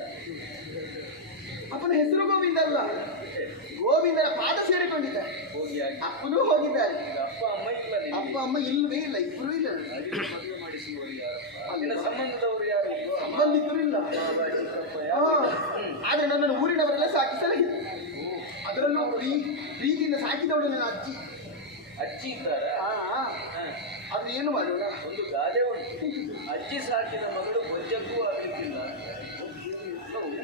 ಅಪ್ಪನ ಹೆಸರು ಗೋವಿಂದ ಅಲ್ಲ, ಗೋವಿಂದನ ಪಾದ ಸೇರಿಕೊಂಡಿದ್ದಾರೆ. ಹೋಗಿ ಆಗಿ ಅಪ್ಪನೂ ಹೋಗಿದ್ದಾರೆ. ಅಪ್ಪ ಅಮ್ಮ ಇಲ್ಲ ನಿನಗೆ. ಅಪ್ಪ ಅಮ್ಮ ಇಲ್ವೇ ಇಲ್ಲ, ಇಬ್ಬರು ಇಲ್ಲ. ಮದುವೆ ಮಾಡಿಸುವವರು ಯಾರು? ನಿನ್ನ ಸಂಬಂಧದವರು ಯಾರು ಇಲ್ವೋ? ಸಂಬಂಧಿಕರು ಇಲ್ಲ. ಚಿಕ್ಕಪ್ಪ ಹಾ, ಯಾರು? ಆದ್ರೆ ನನ್ನನ್ನು ಊರಿನವರೆಲ್ಲ ಸಾಕಿ ಸಲಹಿದ್ರು. ಅದರಲ್ಲೂ ಪ್ರೀತಿಯಿಂದ ಸಾಕಿದವಳು ನನ್ನ ಅಜ್ಜಿ. ಅಜ್ಜಿ ಇದ್ದಾರ? ಅದು ಏನು ಮಾಡೋಣ? ಒಂದು ಗಾದೆ ಉಂಟು, ಅಜ್ಜಿ ಸಾಕಿದ ಮಗಳು ಬೊಜ್ಜಕ್ಕೂ ಆಗಲಿಕ್ಕಿಲ್ಲ.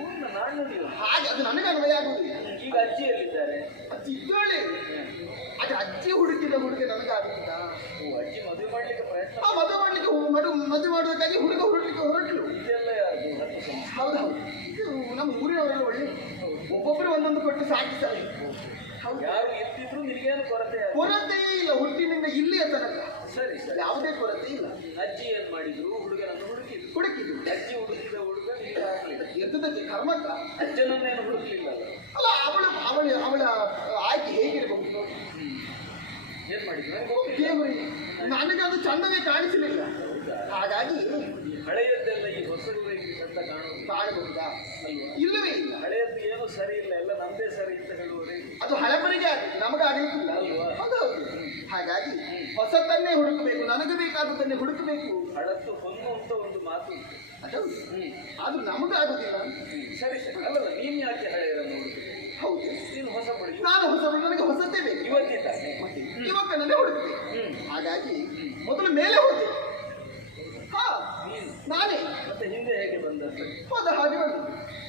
ಊರಿನ ನಾಣ್ಣು ನೀವು. ಹಾಗೆ ಅದು ನನಗೆ ಅನ್ವಯ ಆಗುವುದಿಲ್ಲ. ಈಗ ಅಜ್ಜಿ ಎಲ್ಲಿದ್ದಾರೆ? ಅಜ್ಜಿ ಇದ್ದೋಳೆ. ಆದ್ರೆ ಅಜ್ಜಿ ಹುಡುಕಿದ ಹುಡುಗ ನನಗೆ ಆಗುತ್ತಿಲ್ಲ. ಅಜ್ಜಿ ಮದುವೆ ಮಾಡ್ಲಿಕ್ಕೆ ಪ್ರಯತ್ನ. ಮದುವೆ ಮಾಡ್ಲಿಕ್ಕೆ ಮದುವೆ ಮಾಡುವುದಕ್ಕಾಗಿ ಹುಡುಗ ಹೊರಟಲು. ಇದೆಲ್ಲ ಯಾರು? ಹೌದೌದು, ಇದು ನಮ್ಮ ಊರಿನವರೆಲ್ಲ ಒಳ್ಳೆ ಒಬ್ಬೊಬ್ಬರು ಒಂದೊಂದು ಕೊಟ್ಟು ಸಾಕಿದ್ದಾರೆ. ಯಾರು ಎತ್ತಿದ್ರು ನಿನಗೇನು ಕೊರತೆ? ಕೊರತೆಯೇ ಇಲ್ಲ, ಹುಟ್ಟಿನಿಂದ ಇಲ್ಲಿಯ ತನಕ. ಸರಿ ಸರಿ, ಯಾವುದೇ ಕೊರತೆ ಇಲ್ಲ. ಅಜ್ಜಿ ಏನ್ ಮಾಡಿದ್ರು? ಹುಡುಗನನ್ನು ಹುಡುಕಿದ್ರು. ಅಜ್ಜಿ ಹುಡುಕಿದ ಹುಡುಗ ನಿನಗೆ ಆಗ್ಲಿಲ್ಲ. ಎತ್ತದಕ್ಕೆ ಕರ್ಮಕ್ಕ. ಅಜ್ಜನನ್ನೇನು ಹುಡುಕ್ಲಿಲ್ಲ ಅಲ್ಲ, ಅವಳ ಆಯ್ಕೆ ಹೇಗಿರಬಹುದು ನೋಡಿ. ಏನ್ ಮಾಡಿದ್ರು? ದೇವರಿಗೆ ನನಗೆ ಅದು ಚಂದವೇ ಕಾಣಿಸಲಿಲ್ಲ. ಹಾಗಾಗಿ ಹಳೆಯದ್ದೆಲ್ಲ ಈ ಹೊಸದು ಚಂದ ಕಾಣಬಹುದಾ? ಇಲ್ಲವೇ ಇಲ್ಲ. ಹಳೆಯದ್ದು ಏನು ಸರಿ ಇಲ್ಲ, ಎಲ್ಲ ನಮ್ದೇ ಸರಿ ಅಂತ ಹೇಳುವವರೇ. ಅದು ಹಳಬರಿಗೆ ಆಗಿದೆ, ನಮಗಾಗಲಿಕ್ಕಿಲ್ಲ ಅಲ್ವಾ? ಹೌದೌದು. ಹಾಗಾಗಿ ಹೊಸತನ್ನೇ ಹುಡುಕಬೇಕು, ನನಗೆ ಬೇಕಾದದನ್ನೇ ಹುಡುಕಬೇಕು. ಹಳತ್ತು ಹೊನ್ನು ಅಂತ ಒಂದು ಮಾತು. ಅದೌದು, ಆದ್ರೂ ನಮಗಾಗುದಿಲ್ಲ. ಸರಿ ಸರಿ, ಅಲ್ಲಲ್ಲ ನೀನ್ ಯಾಕೆ ಹಳೆಯರನ್ನು ಹುಡುಕಿದೆ? ಹೌದು, ನೀನು ಹೊಸ ಬಳಿ. ನಾನು ಹೊಸಬಳು, ನನಗೆ ಹೊಸತೇ ಬೇಕು. ಇವತ್ತಿದ್ದಾನೆ ಮತ್ತೆ ಯುವಕನನ್ನೇ ಹುಡುಕ್ತೇನೆ. ಹಾಗಾಗಿ ಮೊದಲು ಮೇಲೆ ಹೋದೆ. ಹಾ, ನೀನು ನಾನೇ. ಮತ್ತೆ ಹಿಂದೆ ಹೇಗೆ ಬಂದದ್ದು? ಹೋದ ಹಾಗೆ ಬಂದು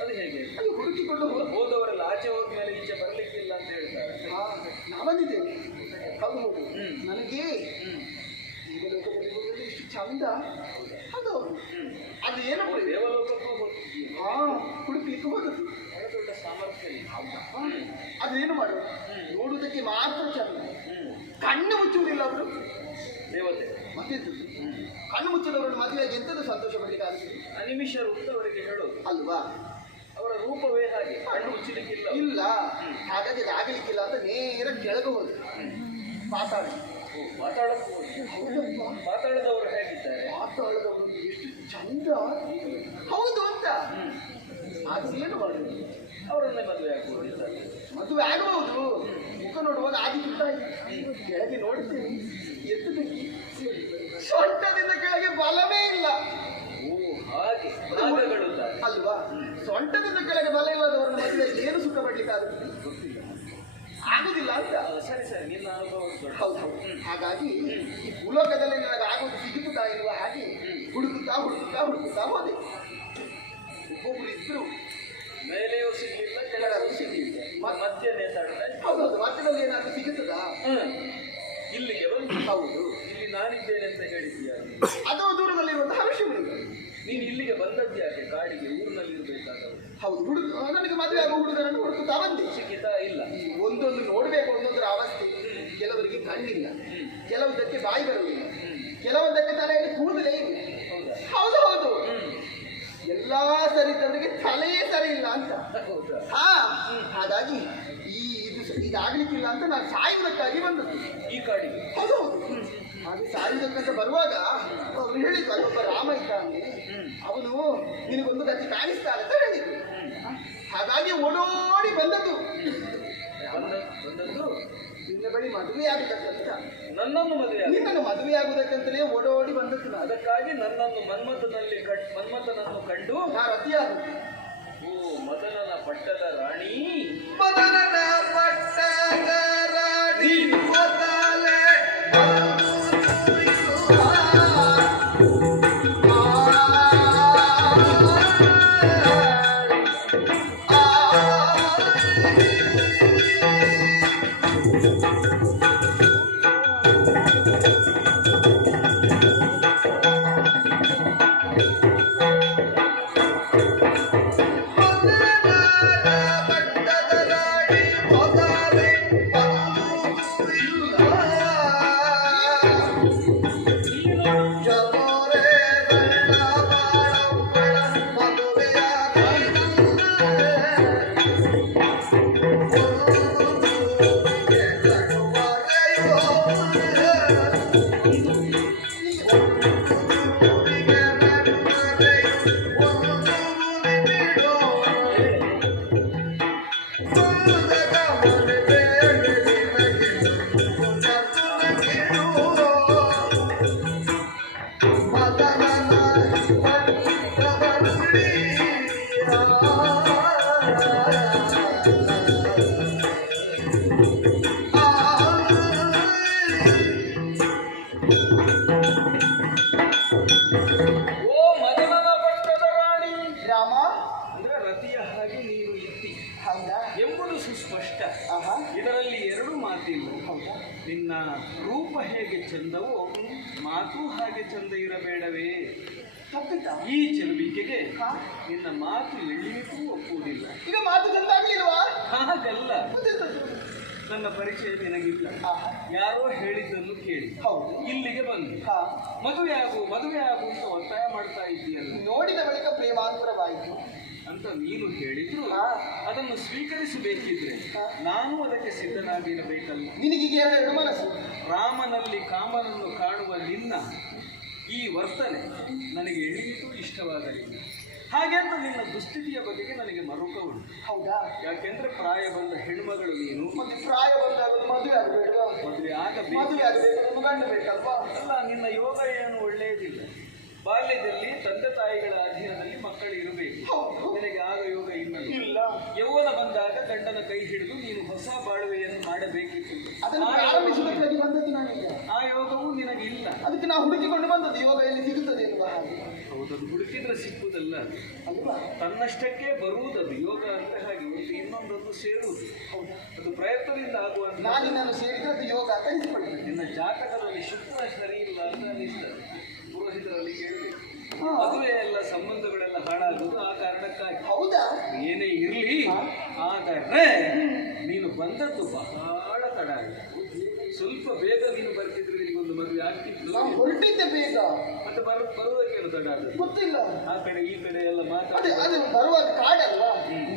ಅದು ಹೇಗೆ? ಅದು ಹುಡುಕಿಕೊಂಡು ಹೋದವರೆಲ್ಲ ಆಚೆ ಹೋದ್ಮೇಲೆ ಈಚೆ ಬರ್ಲಿಕ್ಕಿಲ್ಲ ಅಂತ ಹೇಳ್ತಾರೆ. ಹಾ, ನಾ ಬಂದಿದ್ದೇನೆ. ಹೌದು ಹೌದು, ನನಗೆ ಈಗ ಲೋಕದಲ್ಲಿ ಹೋಗಲು ಇಷ್ಟು ಚಂದ. ಹೌದೌದು, ಅದು ಏನು ದೇವಲೋಕಕ್ಕೂ ಹೋಗ್ತೀವಿ. ಹಾ, ಹುಡುಕ್ಲಿಕ್ಕೆ ಹೋದದ್ದು. ಬಹಳ ದೊಡ್ಡ ಸಾಮರ್ಥ್ಯ ಇಲ್ಲ. ಅದೇನು ಮಾಡುವ, ನೋಡುವುದಕ್ಕೆ ಮಾತ್ರ ಚಂದ, ಕಣ್ಣು ಮುಚ್ಚುವುದಿಲ್ಲ ಅವರು ದೇವತೆ. ಮತ್ತೆಂತ ಕಣ್ಣು ಮುಚ್ಚದವರನ್ನು ಮದುವೆಯಾಗಿ ಎಂತದ್ದು ಸಂತೋಷ ಪಡಲಿಕ್ಕೆ ಆಗುತ್ತೆ? ಅನಿಮಿಷರು ಅಂತ ಅವರಿಗೆ ಹೇಳೋದು. ಅಲ್ವಾ? ಅವರ ರೂಪವೇ ಹಾಗೆ, ಕಣ್ಣು ಮುಚ್ಚಲಿಕ್ಕಿಲ್ಲ. ಇಲ್ಲ, ಹಾಗಾಗಿ ಅದು ಆಗಲಿಕ್ಕಿಲ್ಲ ಅಂತ ನೇರ ಕೆಳಗೆ ಹೋದ್ರು ಪಾತಾಳ. ಮಾತಾಡಕ್ಕೂ ಮಾತಾಡದವರು ಹೇಗಿದ್ದಾರೆ? ಮಾತಾಡದವರು ಎಷ್ಟು ಚಂದ, ಹೌದು ಅಂತ. ಅದು ಏನು ಮಾಡುದು, ಅವರನ್ನೇ ಮದುವೆ ಆಗ್ಬೋದಿದ್ದಾರೆ. ಮದುವೆ ಆಗಬಹುದು, ಮುಖ ನೋಡುವಾಗ ಆದಿ ಕಿತ್ತ ಕೆಳಗೆ ನೋಡ್ತೇನೆ, ಎತ್ತದಕ್ಕೆ ಸೊಂಟದಿಂದ ಕೆಳಗೆ ಬಲವೇ ಇಲ್ಲ. ಓ ಹಾಗೆ ಭಾಗಗಳು ಅಲ್ವಾ? ಸೊಂಟದಿಂದ ಕೆಳಗೆ ಬಲ ಇಲ್ಲದವರನ್ನ ಮದುವೆ ಏನು ಸುಖ ಪಡ್ಲಿಕ್ಕೆ ಆಗುತ್ತೆ? ಗೊತ್ತಿಲ್ಲ, ಆಗುದಿಲ್ಲ ಅಂತ. ಸರಿ ಸರಿ, ನಿನ್ನ ಅನುಭವ ಹೌದು. ಹಾಗಾಗಿ ಈ ಭೂಲೋಕದಲ್ಲಿ ನನಗೆ ಆಗೋದು ಸಿಗುತ್ತಾ ಇಲ್ವಾ ಹಾಗೆ ಹುಡುಕುತ್ತಾ ಹುಡುಕುತ್ತಾ ಹುಡುಕುತ್ತಾ ಹೋದೆ. ಒಬ್ಬೊಬ್ರು ಇದ್ರು, ಮೇಲೆಯೂ ಸಿಗ್ಲಿಲ್ಲ, ಕೆಳಗೂ ಸಿಗ್ಲಿಲ್ಲ, ಮಧ್ಯ ನೇತಾಡ್ತಾ ಇದ್ದ. ಹೌದೌದು, ಮಧ್ಯದಲ್ಲಿ ಏನಾದ್ರು ಸಿಗುತ್ತದಾ? ಇಲ್ಲಿಗೆ ಬಂದು ಹೌದು, ಇಲ್ಲಿ ನಾನಿದ್ದೇನೆ ಅಂತ ಹೇಳಿದ್ದೀಯ. ಅದು ದೂರದಲ್ಲಿರುವಂತಹ ಋಷಿಮುನಿಗಳು. ನೀನು ಇಲ್ಲಿಗೆ ಬಂದದ್ದು ಯಾಕೆ? ಕಾಡಿಗೆ ಊರಿನಲ್ಲಿ ಇರಬೇಕಾದವರು. ಹೌದು, ನನಗೆ ಮದುವೆ ಆಗುವ ಹುಡುಗರನ್ನು ಹುಡುಕುತ್ತಾ ಬಂದೆ. ಸಿಕ್ಕಿತಾ ಇಲ್ಲ. ಒಂದೊಂದು ನೋಡ್ಬೇಕು, ಒಂದೊಂದರ ಅವಸ್ಥೆ. ಕೆಲವರಿಗೆ ಕಣ್ಣಿಲ್ಲ, ಕೆಲವುದಕ್ಕೆ ಬಾಯಿ ಬರುವುದಿಲ್ಲ, ಕೆಲವೊಂದಕ್ಕೆ ತಲೆಯಲ್ಲಿ ಕೂದಲೇ ಇಲ್ಲ. ಹೌದು ಹೌದು, ಎಲ್ಲಾ ಸರಿ ಇದ್ದವರಿಗೆ ತಲೆಯೇ ಸರಿ ಇಲ್ಲ ಅಂತ. ಹಾ, ಹಾಗಾಗಿ ಇದಾಗ್ಲಿಕ್ಕಿಲ್ಲ ಅಂತ ನಾನು ಸಾಯುವುದಕ್ಕಾಗಿ ಬಂದದ್ದು ಈ ಕಾಡಿಗೆ. ಹೌದು ಹೌದು. ಹಾಗೆ ಸಾಯುವುದಕ್ಕಂತ ಬರುವಾಗ ಅವ್ರು ಹೇಳಿದ್ರು, ಅಲ್ಲೊಬ್ಬ ರಾಮ ಇದ್ದಾನೆ, ಅವನು ನಿನಗೊಂದು ಗತಿ ಕಾಣಿಸ್ತಾನೆ ಅಂತ ಹೇಳಿದ್ರು. ಹಾಗಾಗಿ ಓಡೋಡಿ ಬಂದದ್ದು. ಬಂದದ್ದು ನಿನ್ನ ಬಳಿ ಮದುವೆ ಆಗುದಕ್ಕಂತ, ನನ್ನನ್ನು ಮದುವೆ ನಿನ್ನನ್ನು ಮದುವೆ ಆಗುದಕ್ಕಂತಲೇ ಓಡೋಡಿ ಬಂದದ್ದು ನಾನು. ಅದಕ್ಕಾಗಿ ನನ್ನನ್ನು ಮನ್ಮಥನನ್ನು ಕಂಡು ನಾ ರತಿಯಾದ. ಓ ಮದನನ ಪಟ್ಟದ ರಾಣಿ, ಮದನನ ಪಟ್ಟದ ರಾಣಿ ಮೊದಲೇ ಸುಸ್ಪಷ್ಟ. ಇದರಲ್ಲಿ ಎರಡು ಮಾತಿಲ್ಲ. ನಿನ್ನ ರೂಪ ಹೇಗೆ ಚಂದವೋ ಮಾತು ಹಾಗೆ ಚಂದ ಇರಬೇಡವೇ? ಈ ಚೆಲುವಿಕೆಗೆ ನಿನ್ನ ಮಾತು ಎಳ್ಳಿಗೂ ಒಪ್ಪುವುದಿಲ್ಲ. ಈಗ ಮಾತು ಚಂದ ಆಗಿಲ್ವಾ? ಹಾಗಲ್ಲ, ನನ್ನ ಪರಿಚಯ ನಿನಗಿಲ್ಲ. ಯಾರೋ ಹೇಳಿದ್ದನ್ನು ಕೇಳಿ ಇಲ್ಲಿಗೆ ಬಂದು ಮದುವೆ ಆಗು ಅಂತ ಒತ್ತಾಯ ಮಾಡ್ತಾ ಇದ್ದೀಯಲ್ಲ. ನೋಡಿದ ಬಳಿಕ ಪ್ರೇಮಾಂತರವಾಯಿತು ಅಂತ ನೀನು ಹೇಳಿದ್ರು ಅದನ್ನು ಸ್ವೀಕರಿಸಬೇಕಿದ್ರೆ ನಾನು ಅದಕ್ಕೆ ಸಿದ್ಧನಾಗಿರಬೇಕಲ್ಲ. ನಿನಗೀಗ ಎರಡು ಮನಸ್ಸು. ರಾಮನಲ್ಲಿ ಕಾಮನನ್ನು ಕಾಣುವ ನಿನ್ನ ಈ ವರ್ತನೆ ನನಗೆ ಎಳ್ಳಿಗೂ ಇಷ್ಟವಾಗಲಿಲ್ಲ. ಹಾಗೆಂತ ನಿನ್ನ ದುಸ್ಥಿತಿಯ ಬಗೆಗೆ ನನಗೆ ಮರುಕ ಉಂಟು. ಹೌದಾ? ಯಾಕೆಂದ್ರೆ ಪ್ರಾಯ ಬಂದ ಹೆಣ್ಮಗಳು ನೀನು. ಮತ್ತೆ ಪ್ರಾಯ ಬಂದಾಗ ಮದುವೆ ಆಗಬೇಕಲ್ವಾ? ಮದುವೆ ಆಗಬೇಕು, ಗಂಡು ಬೇಕಲ್ವಾ? ಅಲ್ಲ, ನಿನ್ನ ಯೋಗ ಏನು ಒಳ್ಳೆಯದಿಲ್ಲ. ಬಾಲ್ಯದಲ್ಲಿ ತಂದೆ ತಾಯಿಗಳ ಅಧೀನದಲ್ಲಿ ಮಕ್ಕಳು ಇರಬೇಕು. ನಿನಗೆ ಆಗ ಯೋಗ ಇಲ್ಲ. ಯೌವನ ಬಂದಾಗ ಗಂಡನ ಕೈ ಹಿಡಿದು ನೀನು ಹೊಸ ಬಾಳುವೆಯನ್ನು ಮಾಡಬೇಕಿತ್ತು. ಆ ಯೋಗವು ನಿನಗಿಲ್ಲ. ಅದಕ್ಕೆ ನಾವು ಹುಡುಕಿಕೊಂಡು ಬಂದದ್ದು. ಯೋಗ ಎಲ್ಲಿ ಸಿಗುತ್ತದೆ ಎನ್ನುವ ಹಾಗೆ. ಹೌದದು, ಹುಡುಕಿದ್ರೆ ಸಿಕ್ಕುವುದಲ್ಲ ಅಲ್ವಾ? ತನ್ನಷ್ಟಕ್ಕೆ ಬರುವುದದು ಯೋಗ ಅಂತ. ಹಾಗೆ ಇನ್ನೊಂದನ್ನು ಸೇರುವುದು ಅದು ಪ್ರಯತ್ನದಿಂದ ಆಗುವಂತ. ನಾನು ಸೇರಿದ್ರೆ ಅದು ಯೋಗ ಅಂತ ಅನಿಸಿಕೊಳ್ಳುತ್ತದೆ. ನಿನ್ನ ಜಾತಕದಲ್ಲಿ ಶುಕ್ರ ಸರಿ ಇಲ್ಲ ಅಂತ ಅನಿಸ್ತದೆ. ಪುರೋಹಿತರಲ್ಲಿ ಕೇಳಬೇಕು. ಮದುವೆ ಎಲ್ಲ ಸಂಬಂಧಗಳೆಲ್ಲ ಹಾಳಾಗುವುದು ಆ ಕಾರಣಕ್ಕಾಗಿ. ಹೌದಾ? ಏನೇ ಇರಲಿ, ಆ ಆಗ್ತಿತ್ತು. ನಾವು ಹೊರಟಿದ್ದೆ ಬೇಗ. ಮತ್ತೆ ಬರುವುದಕ್ಕೇನು ತಡ ಆದದ್ದು? ಗೊತ್ತಿಲ್ಲ. ಆ ಕಡೆ ಈ ಕಡೆ ಎಲ್ಲ ಅದೇ ಮಾತಾಡಿ ಅದು ಬರುವಾಗ ಕಾಡಲ್ವಾ,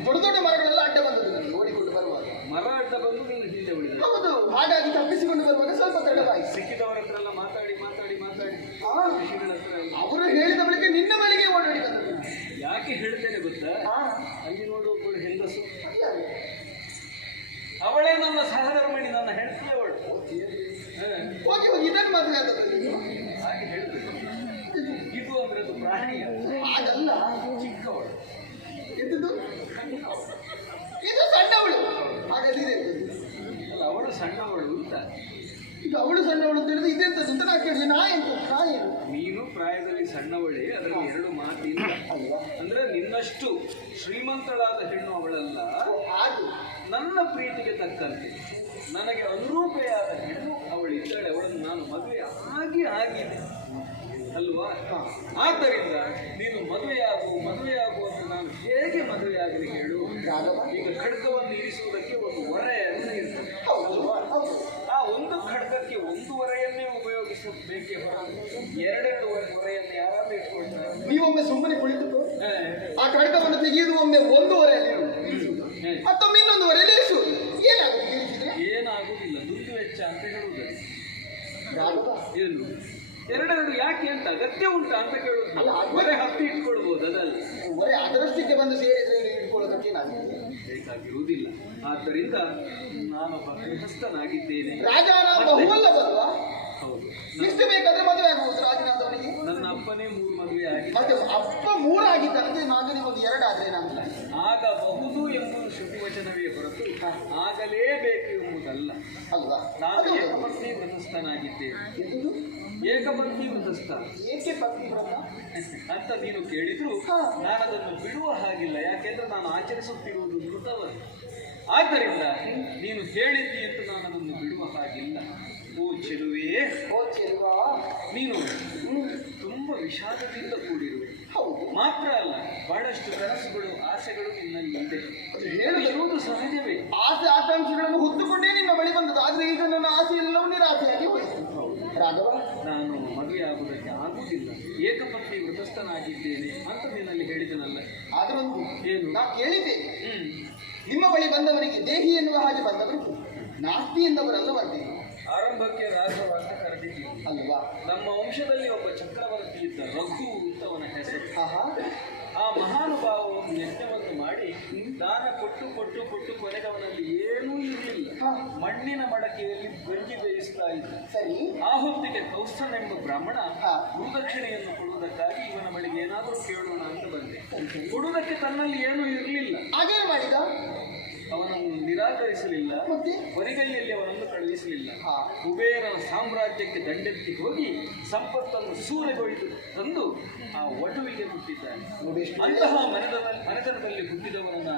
ದೊಡ್ಡ ದೊಡ್ಡ ಮರಗಳೆಲ್ಲ ಅಡ್ಡ ಬಂದದ್ದು ನನಗೆ ಓಡಿಕೊಂಡು ಬರುವಾಗ. ಮರ ಅಡ್ಡ ಬಂದು ನೀನು ಹಿಂದೆ ಉಳಿದ. ಹೌದು, ಹಾಗಾಗಿ ತಪ್ಪಿಸಿಕೊಂಡು ಬರುವಾಗ ಸ್ವಲ್ಪ ತಡವಾಯಿತು. ಸಿಕ್ಕಿದವರ ಹತ್ರ ಎಲ್ಲ ಮಾತಾಡಿ ಮಾತಾಡಿ ಮಾತಾಡಿ ಋಷಿಗಳ ಹತ್ರ ಎಲ್ಲ. ಅವರು ಹೇಳಿದ ಬಳಿಕ ನಿನ್ನ ಬಳಿಗೆ ಓಡಾಡಿ ಬಂದದ್ದು. ಯಾಕೆ ಹೇಳ್ತೇನೆ ಗೊತ್ತಾ? ಅಲ್ಲಿ ನೋಡು ಒಬ್ಬಳು ಹೆಂಗಸು, ಯಾರು? ಅವಳೇ ನನ್ನ ಸಹಧರ್ಮಣಿ, ನನ್ನ ಹೆಂಡತಿ ಅವಳು. ಹೋಗಿ ಹೋಗಿ ಇದನ್ನು ಮದುವೆ ಆದದ್ದು ನೀನು? ಹಾಗೆ ಹೇಳ್ತೇನೆ. ಇದು ಅಂದ್ರೆ ಅದು ಪ್ರಾಣಿಯ ಹಾಗಲ್ಲ, ಚಿಕ್ಕವಳು. ಎಂತದ್ದು? ಇದು ಸಣ್ಣವಳು. ಹಾಗಾದ್ರೆ ಅಲ್ಲ, ಅವಳು ಸಣ್ಣವಳು ಅಂತ. ಈಗ ಅವಳು ಸಣ್ಣವಳು ಅಂತ ಹೇಳಿದ್ರೆ ಇದೆಂತದ್ದು ಅಂತ ನಾ ಕೇಳಿದೆ. ನಾ ಏನು? ನೀನು ಪ್ರಾಯದಲ್ಲಿ ಸಣ್ಣವಳೇ, ಅದರಲ್ಲಿ ಎರಡು ಮಾತಿಲ್ಲ. ಅಲ್ವಾ? ಅಂದ್ರೆ ನಿನ್ನಷ್ಟು ಶ್ರೀಮಂತಳಾದ ಹೆಣ್ಣು ಅವಳಲ್ಲ. ಹಾಗೆ ನನ್ನ ಪ್ರೀತಿಗೆ ತಕ್ಕಂತೆ ನನಗೆ ಅನುರೂಪೆಯಾದ ಹೆಣ್ಣು ಅವಳು ಇದ್ದಾಳೆ. ಅವಳನ್ನು ನಾನು ಮದುವೆ ಆಗಿದೆ ಅಲ್ವಾ? ಆದ್ದರಿಂದ ನೀನು ಮದುವೆಯಾಗು ಅಂತ ನಾನು ಹೇಗೆ ಮದುವೆಯಾಗಲಿ ಹೇಳು? ಈಗ ಖಡ್ಗವನ್ನು ಇರಿಸುವುದಕ್ಕೆ ಒಂದು ಹೊರೆಯನ್ನು ಇರ್ತದೆ ಅಲ್ವಾ? ಆ ಒಂದು ಖಡ್ಗಕ್ಕೆ ಒಂದು ಹೊರೆಯನ್ನೇ ಉಪಯೋಗಿಸಬೇಕೇ ಹೊರತು ಎರಡೆರಡು ಹೊರೆಯನ್ನು ಯಾರಾದ್ರೂ ಇಟ್ಕೊಳ್ತಾರೆ? ನೀವೊಮ್ಮೆ ಸುಮ್ಮನೆ ಕುಳಿತು ಆ ಖಡ್ಗವನ್ನು ತೆಗೆಯುವುದು ಒಮ್ಮೆ ಒಂದೂವರೆಯಲ್ಲಿ ಮತ್ತೊಮ್ಮೆ ಇನ್ನೊಂದುವರೆಯಲ್ಲಿ ಇರಿಸುವುದು. ಏನಾಗುವುದಿಲ್ಲ, ದುಡ್ಡು ವೆಚ್ಚ ಅಂತ ಹೇಳುವುದಲ್ಲ. ಏನು ಎರಡೆರಡು ಯಾಕೆ ಅಂತ ಅಗತ್ಯ ಉಂಟಾ ಅಂತ ಕೇಳುದು. ಹೊರೆ ಹತ್ತಿ ಇಟ್ಕೊಳ್ಬಹುದು, ಅದಲ್ಲ ಹೊರೆ ಅದರಷ್ಟಕ್ಕೆ ಬಂದು ಸೇರಿದ್ರೆ ಇಟ್ಕೊಳ್ಳೋದಕ್ಕೆ ಬೇಕಾಗಿರುವುದಿಲ್ಲ. ಆದ್ದರಿಂದ ನಾನೊಬ್ಬ ಗೃಹಸ್ಥನಾಗಿದ್ದೇನೆ. ರಾಜಾರಾಮ ಬಹುವಲ್ಲ ಬಲ್ವಾ? ಹೌದು. ಎಷ್ಟು ಬೇಕಾದ್ರೆ ಮದುವೆ ಆಗಬಹುದು ರಾಜನಾಥವನಿಗೆ. ನನ್ನ ಅಪ್ಪನೇ 3 ಮದುವೆ ಆಗಿದೆ. ಮತ್ತೆ ಅಪ್ಪ 3 ಆಗಿದ್ದಂತೆ ನಾನು ನಿಮಗೆ 2 ಆದ್ರೆ ನಾನು ಆಗಬಹುದು ಎಂಬುದು ಶ್ರುತಿವಚನವೇ ಹೊರತು ಆಗಲೇಬೇಕು ಎಂಬುದಲ್ಲ ಅಲ್ವಾ? ನಾನು ಏಕಪತ್ನಿ ಗೃಹಸ್ಥನಾಗಿದ್ದೇನೆ. ಏಕಪತ್ನಿ ಗೃಹಸ್ಥ ಏಕೆ ಪತ್ನಿ ವ್ರತ ಅಂತ ನೀನು ಕೇಳಿದ್ರು ನಾನದನ್ನು ಬಿಡುವ ಹಾಗಿಲ್ಲ. ಯಾಕೆಂದ್ರೆ ನಾನು ಆಚರಿಸುತ್ತಿರುವುದು ಮೃತವನ್ನು. ಆದ್ದರಿಂದ ನೀನು ಹೇಳಿದ್ದಿ ಅಂತ ನಾನು ಅದನ್ನು ಬಿಡುವ ಹಾಗಿಲ್ಲ. ಓ ಚೆಲುವೆ, ನೀನು ತುಂಬಾ ವಿಷಾದದಿಂದ ಕೂಡಿರುವೆ. ಹೌದು, ಮಾತ್ರ ಅಲ್ಲ, ಬಹಳಷ್ಟು ಕನಸುಗಳು ಆಸೆಗಳು ನಿನ್ನಲ್ಲಿ ಇದೆ. ಹೇಳುವುದು ಸಹಜವೇ. ಆಸೆ ಆಕಾಂಕ್ಷೆಗಳನ್ನು ಹೊತ್ತುಕೊಂಡೇ ನಿನ್ನ ಬಳಿ ಬಂದದ್ದು. ಆದ್ರೆ ಈಗ ನನ್ನ ಆಸೆ ಎಲ್ಲವೂ ನಿರಾಸೆಯಾಗಿ ಹೋಯಿತು. ರಾಘವ, ನಾನು ಮದುವೆ ಆಗುವುದಕ್ಕೆ ಆಗುವುದಿಲ್ಲ, ಏಕಪತ್ನಿ ವೃತಸ್ಥನಾಗಿದ್ದೇನೆ ಅಂತ ನಿನ್ನಲ್ಲಿ ಹೇಳಿದನಲ್ಲ. ಆದ್ರೊಂದು ಏನು ನಾ ಕೇಳಿದ್ದೇನೆ, ನಿಮ್ಮ ಬಳಿ ಬಂದವರಿಗೆ ದೇಹಿ ಎನ್ನುವ ಹಾಗೆ ಬಂದವರಿಗೆ ನಾಸ್ತಿ ಎಂದವರಲ್ಲ ಬರ್ತೀನಿ. ಆರಂಭಕ್ಕೆ ರಾಘವ ಅಂತ ಕರೆದಿದ್ದೀವಿ ಅಲ್ವಾ? ನಮ್ಮ ವಂಶದಲ್ಲಿ ಒಬ್ಬ ಚಕ್ರವರ್ತಿ ಇದ್ದ, ರಘು ಅಂತ ಅವನ ಹೆಸರು. ಆ ಮಹಾನುಭಾವ ಒಂದು ಯಜ್ಞವನ್ನು ಮಾಡಿ ದಾನ ಕೊಟ್ಟು ಕೊನೆಗೆ ಅವನಲ್ಲಿ ಏನೂ ಇರಲಿಲ್ಲ. ಮಣ್ಣಿನ ಮಡಕೆಯಲ್ಲಿ ಗಂಜಿ ಬೇಯಿಸ್ತಾ ಇದ್ದ. ಸರಿ, ಆ ಹೊತ್ತಿಗೆ ಕೌಸ್ತನೆಂಬ ಬ್ರಾಹ್ಮಣ ಗುರುದಕ್ಷಿಣೆಯನ್ನು ಕೊಡುವುದಕ್ಕಾಗಿ ಇವನ ಬಳಿಗೆ ಏನಾದರೂ ಕೇಳೋಣ ಅಂತ ಬಂದೆ. ಕೊಡುವುದಕ್ಕೆ ತನ್ನಲ್ಲಿ ಏನೂ ಇರಲಿಲ್ಲ. ಹಾಗೇನು ಮಾಡಿದ? ಅವನನ್ನು ನಿರಾಕರಿಸಲಿಲ್ಲ, ಬರಿಗೈಯಲ್ಲಿ ಅವನನ್ನು ಕಳುಹಿಸಲಿಲ್ಲ. ಕುಬೇರನ ಸಾಮ್ರಾಜ್ಯಕ್ಕೆ ದಂಡೆತ್ತಿ ಹೋಗಿ ಸಂಪತ್ತನ್ನು ಸೂರೆಗೊಯ್ದು ತಂದು ಆ ವಟುವಿಗೆ ಹುಟ್ಟಿದ್ದಾನೆ. ಅಂತಹ ಮನೆತನದಲ್ಲಿ ಹುಟ್ಟಿದವನನ್ನ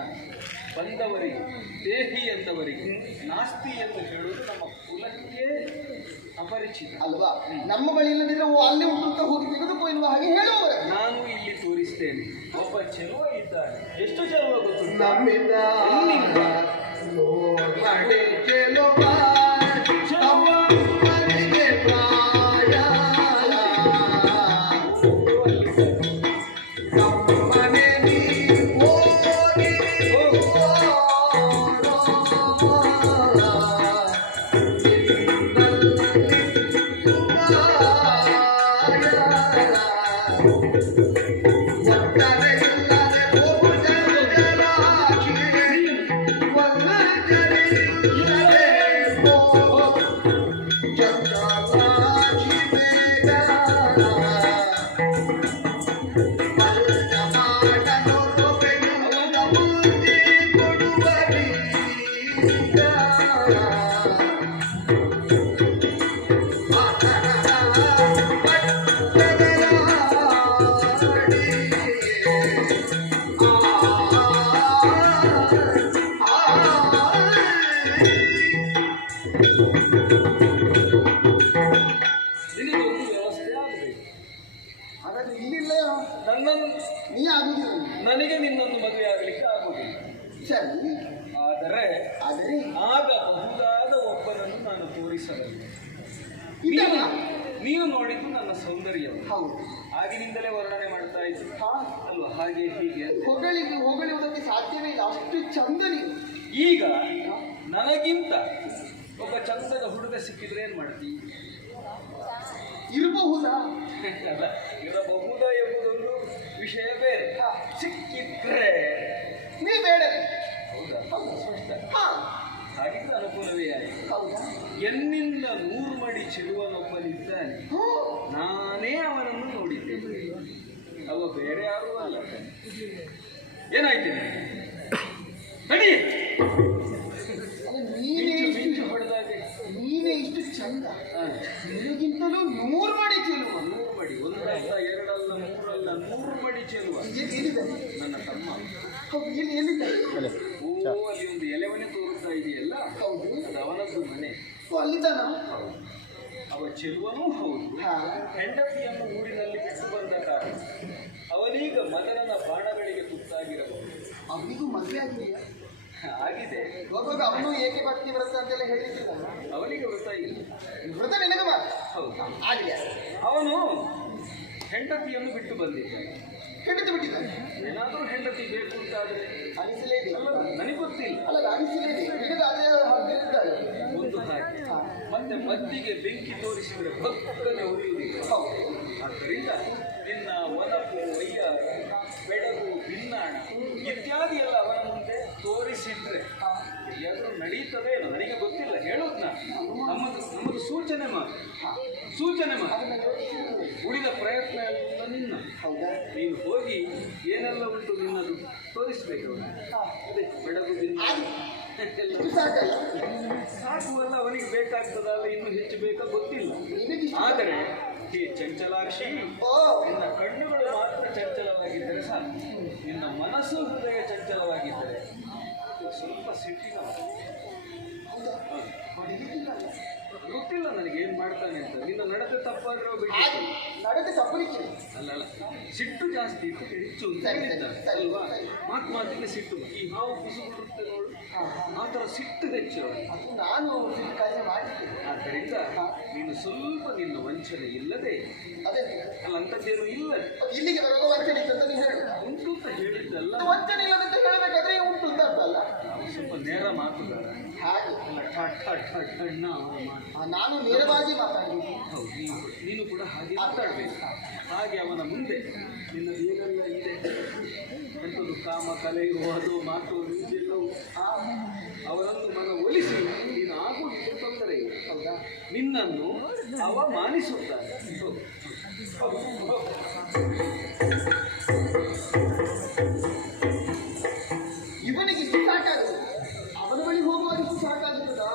ಬಂದವರಿಗೆ ದೇಹಿ ಎಂದವರಿಗೆ ನಾಸ್ತಿ ಎಂದು ಹೇಳುವುದು ನಮ್ಮ ಕುಲಕ್ಕೆ ಅಪರಿಚಿತ ಅಲ್ವಾ? ನಮ್ಮ ಬಳಿ ಇಲ್ಲದಿದ್ರೆ ಅಲ್ಲಿ ಉಂಟು ಹೋಗಿ ತೆಗೆದುಕೋ ಎನ್ನುವ ಹಾಗೆ ಹೇಳುವವರು. ನಾನು ಇಲ್ಲಿ ತೋರಿಸ್ತೇನೆ. ಒಬ್ಬ ಚೆಲುವ ಇದ್ದಾನೆ. ಎಷ್ಟು ಚೆಲುವ ಗೊತ್ತು? ನನಗೆ ನಿನ್ನೊಂದು ಮದುವೆ ಆಗಲಿಕ್ಕೆ ಆಗುವುದಿಲ್ಲ. ಆದರೆ ಆಗಬಹುದಾದ ಒಬ್ಬನನ್ನು ನಾನು ತೋರಿಸಬಲ್ಲೆ. ನೀನು ನೋಡಿದ್ದು ನನ್ನ ಸೌಂದರ್ಯ. ಹೌದು, ಆಗಿನಿಂದಲೇ ವರ್ಣನೆ ಮಾಡ್ತಾ ಇದ್ದು ಹಾ ಅಲ್ವಾ, ಹಾಗೆ ಹೀಗೆ ಅಂತ. ಹೊಗಳುವುದಕ್ಕೆ ಸಾಧ್ಯವೇ ಇಲ್ಲ, ಅಷ್ಟು ಚಂದ ನೀನು. ಈಗ ನನಗಿಂತ ಒಬ್ಬ ಚಂದದ ಹುಡುಗ ಸಿಕ್ಕಿದ್ರೆ ಏನ್ ಮಾಡ್ತಿ? ಇರಬಹುದಾ? ಅಲ್ಲ, ಇರಬಹುದಾ ಎಂಬುದೊಂದು ವಿಷಯ ಬೇರೆ. ಸಿಕ್ಕಿದ್ರೆ ನೀ ಬೇಡ. ಹೌದಾ? ಸ್ಪಷ್ಟ. ಹಾ ಹಾಗಿದ್ರೆ ಅನುಕೂಲವೇ ಆಯಿತು. ಹೌದಾ? ಎನ್ನಿಂದ 100 ಮಡಿ ಚೆಲುವನೊಬ್ಬನಿದ್ದಾನೆ, ನಾನೇ ಅವನನ್ನು ನೋಡಿದ್ದೇನೆ. ಅವ ಬೇರೆ ಯಾರೂ ಅಲ್ಲ. ಏನಾಯ್ತು ನಡಿ. ನೀನೇ ಇಷ್ಟು ಚಂದ, ನಿನಗಿಂತಲೂ 100 ಮಡಿ ಚೆಲುವ. 100 ಮಡಿ, ಒಂದಲ್ಲ ಎರಡಲ್ಲ ಮೂರಲ್ಲ 100 ಮಡಿ ಚೆಲುವ. ಎಲ್ಲಿದ್ದಾನೆ ನನ್ನ ತಮ್ಮ? ಹೌದು, ಎಲ್ಲಿದ್ದಾನೆ? ಓ, ಅಲ್ಲಿ ಒಂದು ಎಲೆವನ್ನೇ ತೋರುತ್ತಾ ಇದೆಯಲ್ಲ, ಹೌದು, ಅದು ಅವನದ್ದು ಮನೆ. ಅಲ್ಲಿದ್ದಾನ? ಅವ ಚೆಲುವನೂ ಹೌದು. ಹೆಂಡತಿಯನ್ನು ಊರಿನಲ್ಲಿ ಬಿಟ್ಟು ಬಂದ ಕಾರಣ ಅವನೀಗ ಮದನನ ಬಾಣಗಳಿಗೆ ತುತ್ತಾಗಿರಬಹುದು. ಅವನಿಗೂ ಮದುವೆ ಆಗಿದೆಯಾ? ಆಗಿದೆ. ಹೋಗುವಾಗ ಅವನು ಏಕೆ ಭಕ್ತಿ ವ್ರತ ಅಂತೆಲ್ಲ ಹೇಳಿದ್ದಿಲ್ಲ. ಅವನಿಗೆ ವ್ರತ ಇಲ್ಲ. ವ್ರತ ನಿನಗೆ ಮಾತ್ರ. ಹೌದು, ಆಗಲಿ. ಅವನು ಹೆಂಡತಿಯನ್ನು ಬಿಟ್ಟು ಬಂದಿದ್ದಾನೆ. ಹೆಂಡತಿ ಬಿಟ್ಟಿದ್ದಾನೆ. ಏನಾದರೂ ಹೆಂಡತಿ ಬೇಕು ಅಂತಾದ್ರೆ ಅನಿಸಲೇಬೇಕು. ನನಗೆ ಗೊತ್ತಿಲ್ಲ. ಅಲ್ಲ, ಅನಿಸಲೇಬೇಕು. ನಿನಗಾದ್ರೆ ಹಾಕಿದ್ದಾರೆ ಒಂದು ಹಾಗೆ. ಮತ್ತೆ ಮದ್ದಿಗೆ ಬೆಂಕಿ ತೋರಿಸಿದ್ರೆ ಭಕ್ಕನೆ ಉರಿಯುವುದಿಲ್ಲ. ಆದ್ದರಿಂದ ನಿನ್ನ ಒನಪು, ವಯ್ಯಾರ, ಬೆಳಗು, ಭಿನ್ನಾಣ ಇತ್ಯಾದಿ ಎಲ್ಲ ಅವನ ಮುಂದೆ ತೋರಿಸಿದ್ರೆ ಎಲ್ಲಿಯಾದರೂ ನಡೀತದೆ. ನನಗೆ ಗೊತ್ತಿಲ್ಲ, ಹೇಳೋದು ನಮ್ಮದು ಸೂಚನೆ ಮಾತು, ಸೂಚನೆ ಮಾತು. ಉಳಿದ ಪ್ರಯತ್ನ ಎಲ್ಲ ನಿನ್ನ. ನೀನು ಹೋಗಿ ಏನೆಲ್ಲ ಉಂಟು ನಿನ್ನದು ತೋರಿಸ್ಬೇಕು. ಅದೇ ಬೆಳಗು, ಭಿನ್ನಾಣ ಸಾಕು ಅಲ್ಲ. ಅವನಿಗೆ ಬೇಕಾಗ್ತದಲ್ಲ, ಇನ್ನೂ ಹೆಚ್ಚು ಬೇಕಾ ಗೊತ್ತಿಲ್ಲ. ಆದರೆ ಈ ಚಂಚಲಾಕ್ಷಿ, ನಿನ್ನ ಕಣ್ಣುಗಳು ಮಾತ್ರ ಚಂಚಲವಾಗಿದ್ದರೆ ಸಾಕು. ನಿನ್ನ ಮನಸ್ಸು, ಹೃದಯ ಚಂಚಲವಾಗಿದ್ದರೆ ಸ್ವಲ್ಪ ಸಿಟ್ಟಿನ. ಗೊತ್ತಿಲ್ಲ ನನಗೆ ಏನ್ ಮಾಡ್ತಾನೆ ಅಂತ. ನಿನ್ನ ನಡತೆ ತಪ್ಪಾದ್ರೆ ಬಿಟ್ಟು ನಡತೆ ತಪ್ಪಲಿಕ್ಕೆ ಅಲ್ಲ, ಸಿಟ್ಟು ಜಾಸ್ತಿ ಇರ್ತದೆ, ಹೆಚ್ಚು ಅಂತ ಹೇಳ್ತಾರೆ ಅಲ್ವಾ? ಮಾತಿಗೆ ಸಿಟ್ಟು. ಈ ಹಾವು ಕುಸುಬಿಡುತ್ತೆ ನೋಡು, ಆ ಥರ ಸಿಟ್ಟು ಹೆಚ್ಚು. ಅದು ನಾನು ಕಾರ್ಯ ಮಾಡಿದ್ದೇನೆ. ಆದ್ದರಿಂದ ನೀನು ಸ್ವಲ್ಪ ನಿನ್ನ ವಂಚನೆ ಇಲ್ಲದೆ, ಅದೇ ಅಲ್ಲ ಅಂಥದ್ದೇನು ಇಲ್ಲ. ಇಲ್ಲಿಗೆ ಬರುವ ವಂಚನೆ ಅಂತ ನೀವು ಹೇಳಿ ಉಂಟು ಅಂತ ಹೇಳಿದ್ದಲ್ಲ. ವಂಚನೆ ಇಲ್ಲದಂತ ಹೇಳಬೇಕಾದ್ರೆ ಉಂಟು ಅಂತ ಅರ್ಥಲ್ಲ. ಸ್ವಲ್ಪ ನೇರ ಮಾತುಗಾರ ಹಾಗೆ. ನಾನು ನೇರವಾಗಿ ಮಾತಾಡಿದ್ದೀನಿ. ಹೌದು, ನೀನು ಕೂಡ ಹಾಗೆ ಮಾತಾಡಬೇಕು. ಹಾಗೆ ಅವನ ಮುಂದೆ ನಿನ್ನದು ಏನೆಲ್ಲ ಇದೆ ಎಂಥದ್ದು ಕಾಮ, ಕಲೆಯು, ಅದು ಮಾತು, ನಿಜೆಲ್ಲವೂ ಅವರನ್ನು ಮನ ಒಲಿಸಿ ನೀನು ಆಗುವುದು ತೊಂದರೆ ಇಲ್ಲ. ಹೌದಾ? ನಿನ್ನನ್ನು ಅವಮಾನಿಸುತ್ತಾರೆ. ಇವನಿಗೆ ಇಷ್ಟು ಸಾಕಾಗುತ್ತೆ, ಅವನ ಬಳಿ ಹೋಗುವಾಗ ಇಷ್ಟು ಸಾಕಾಗುತ್ತದಾ?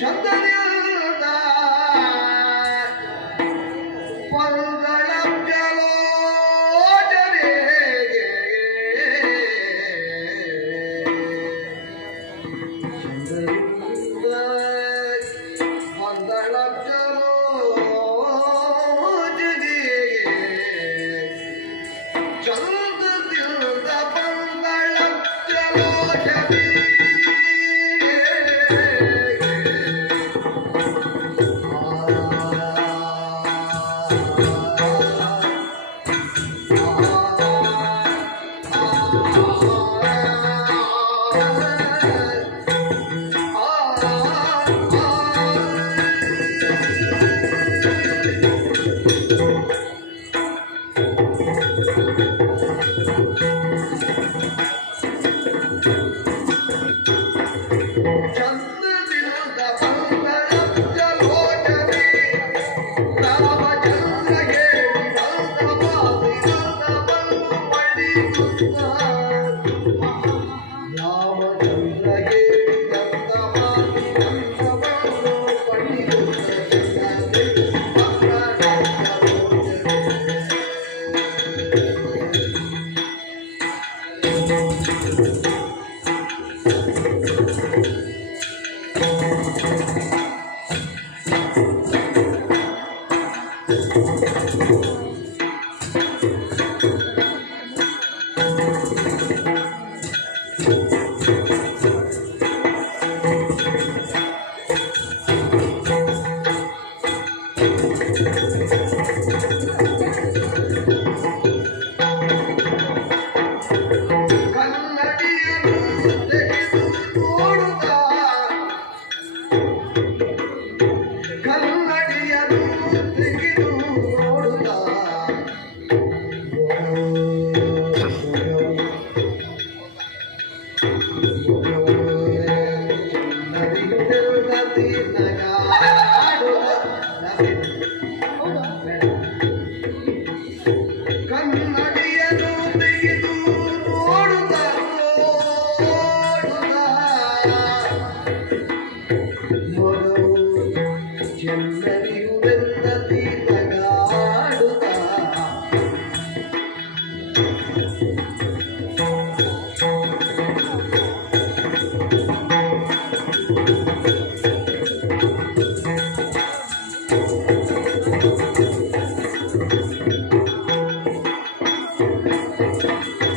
ಚಂದನಿಲ್ಲದ ಪಲ್ಗಳ ಜಲೋಜನೆಗೆ ಚಂದನಿಲ್ಲದ ಪಲ್ಗಳ ಜಲೋಜನೆಗೆ ಚಂದನಿಲ್ಲದ ಪಲ್ಗಳ ಜಲೋಜನೆ ಹೌದಾ? ಕನ್ನಡಿಯನ್ನು ತೆಗೆದು ನೋಡುತ್ತಾ ಮೊದಲು ಚೆನ್ನರಿಯುವೆಂದಲ್ಲಿ ತಗಾಡುತ್ತಾ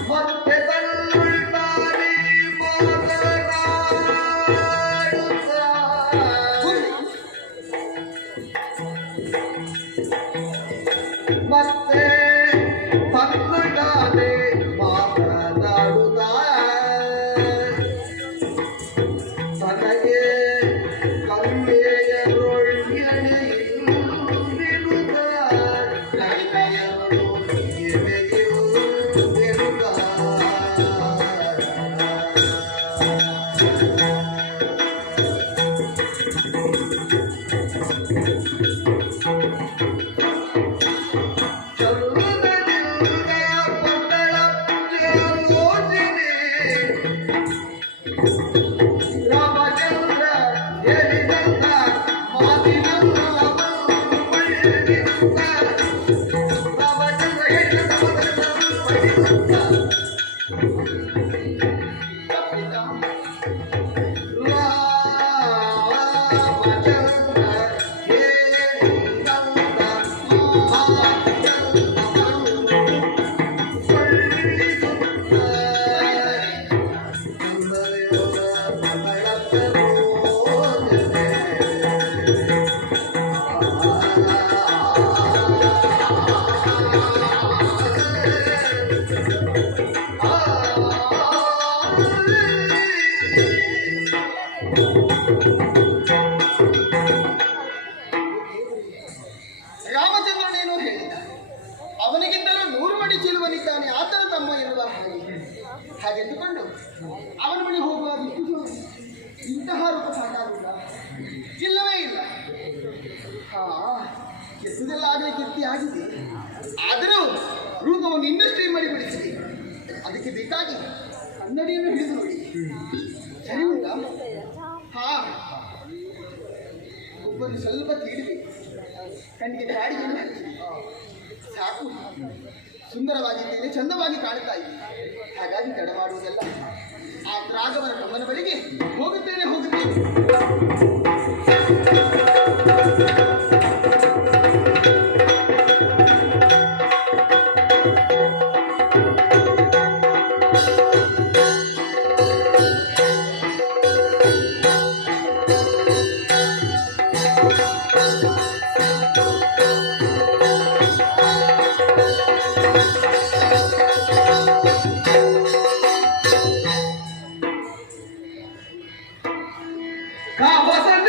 ಮತ್ತೆ ತನ್ನುಳ್ಳಿ ಮಾತನಾಡುತ್ತಾ ಮತ್ತೆ ತನ್ನುಳ್ಳಾನೆ ಮಾತನಾಡುತ್ತಾ ತನಗೆ ಕಲ್ಲೆಯರೊಳ್ಳೆಳೆಯುತ್ತಿರುತ್ತ ಕೈಮೆಯರು ಎಮೆಯುತ್ತಿರುತ್ತ ಚಲುವುದರಿಂದ ಪಟ್ಟಣ ಯೋಜನೆ ರಾಮಚಂದ್ರ ಹೇಳಿದಂತ ಮಾತಿನಲ್ಲ ಒಳ್ಳೆದಿರುತ್ತ ರಾಮಚಂದ್ರ ಹೇಳಿದಂತ ಮಾತನ್ನು ಪಡೆಯುತ್ತ ತಪ್ಪಿತ? ರಾಮಚಂದ್ರ ಹೇಳಿದಂತ ರಾಮಚಂದ್ರನೇನೋ ಹೇಳಿದ, ಅವನಿಗಿಂತಲೂ 100 ಮಡಿ ಚೆಲುವನಿದ್ದಾನೆ, ಆತನ ತಮ್ಮ ಎನ್ನುವ ಹಾಗೆಂದುಕೊಂಡು ಅವನ ಬಳಿ ಹೋಗುವ ಇಂತಹ ರೂಪ ಸಾಕಾಗುವುದ? ಇಲ್ಲವೇ ಇಲ್ಲ. ಹಾ, ಕೆತ್ತದೆಲ್ಲ ಆಗಲೇ ಕೆತ್ತಿ ಆಗಿದೆ, ಆದರೂ ರೂಪವನ್ನು ಇನ್ನಷ್ಟು ಮಡಿಬಿಡಿಸಿದೆ. ಅದಕ್ಕೆ ಬೇಕಾಗಿ ಕನ್ನಡಿಯನ್ನು ಹಿಡಿದು ನೋಡಿ, ಸರಿ ಉಂಟಾ? ಹಾ, ಒಬ್ಬನು ಸ್ವಲ್ಪ ತೀಡಬೇಕು, ಕಣ್ಣಿಗೆ ದಾಡಿಯನ್ನು ಹಚ್ಚಿ ಸಾಕು, ಸುಂದರವಾಗಿದ್ದೇನೆ, ಚಂದವಾಗಿ ಕಾಣುತ್ತಾ ಇದ್ದೀನಿ. ಹಾಗಾಗಿ ತಡ ಮಾಡುವುದಲ್ಲ, ಆ ರಾಘವನ ತಮ್ಮನ ಬಳಿಗೆ ಹೋಗುತ್ತೇನೆ. ಕಾವಸನ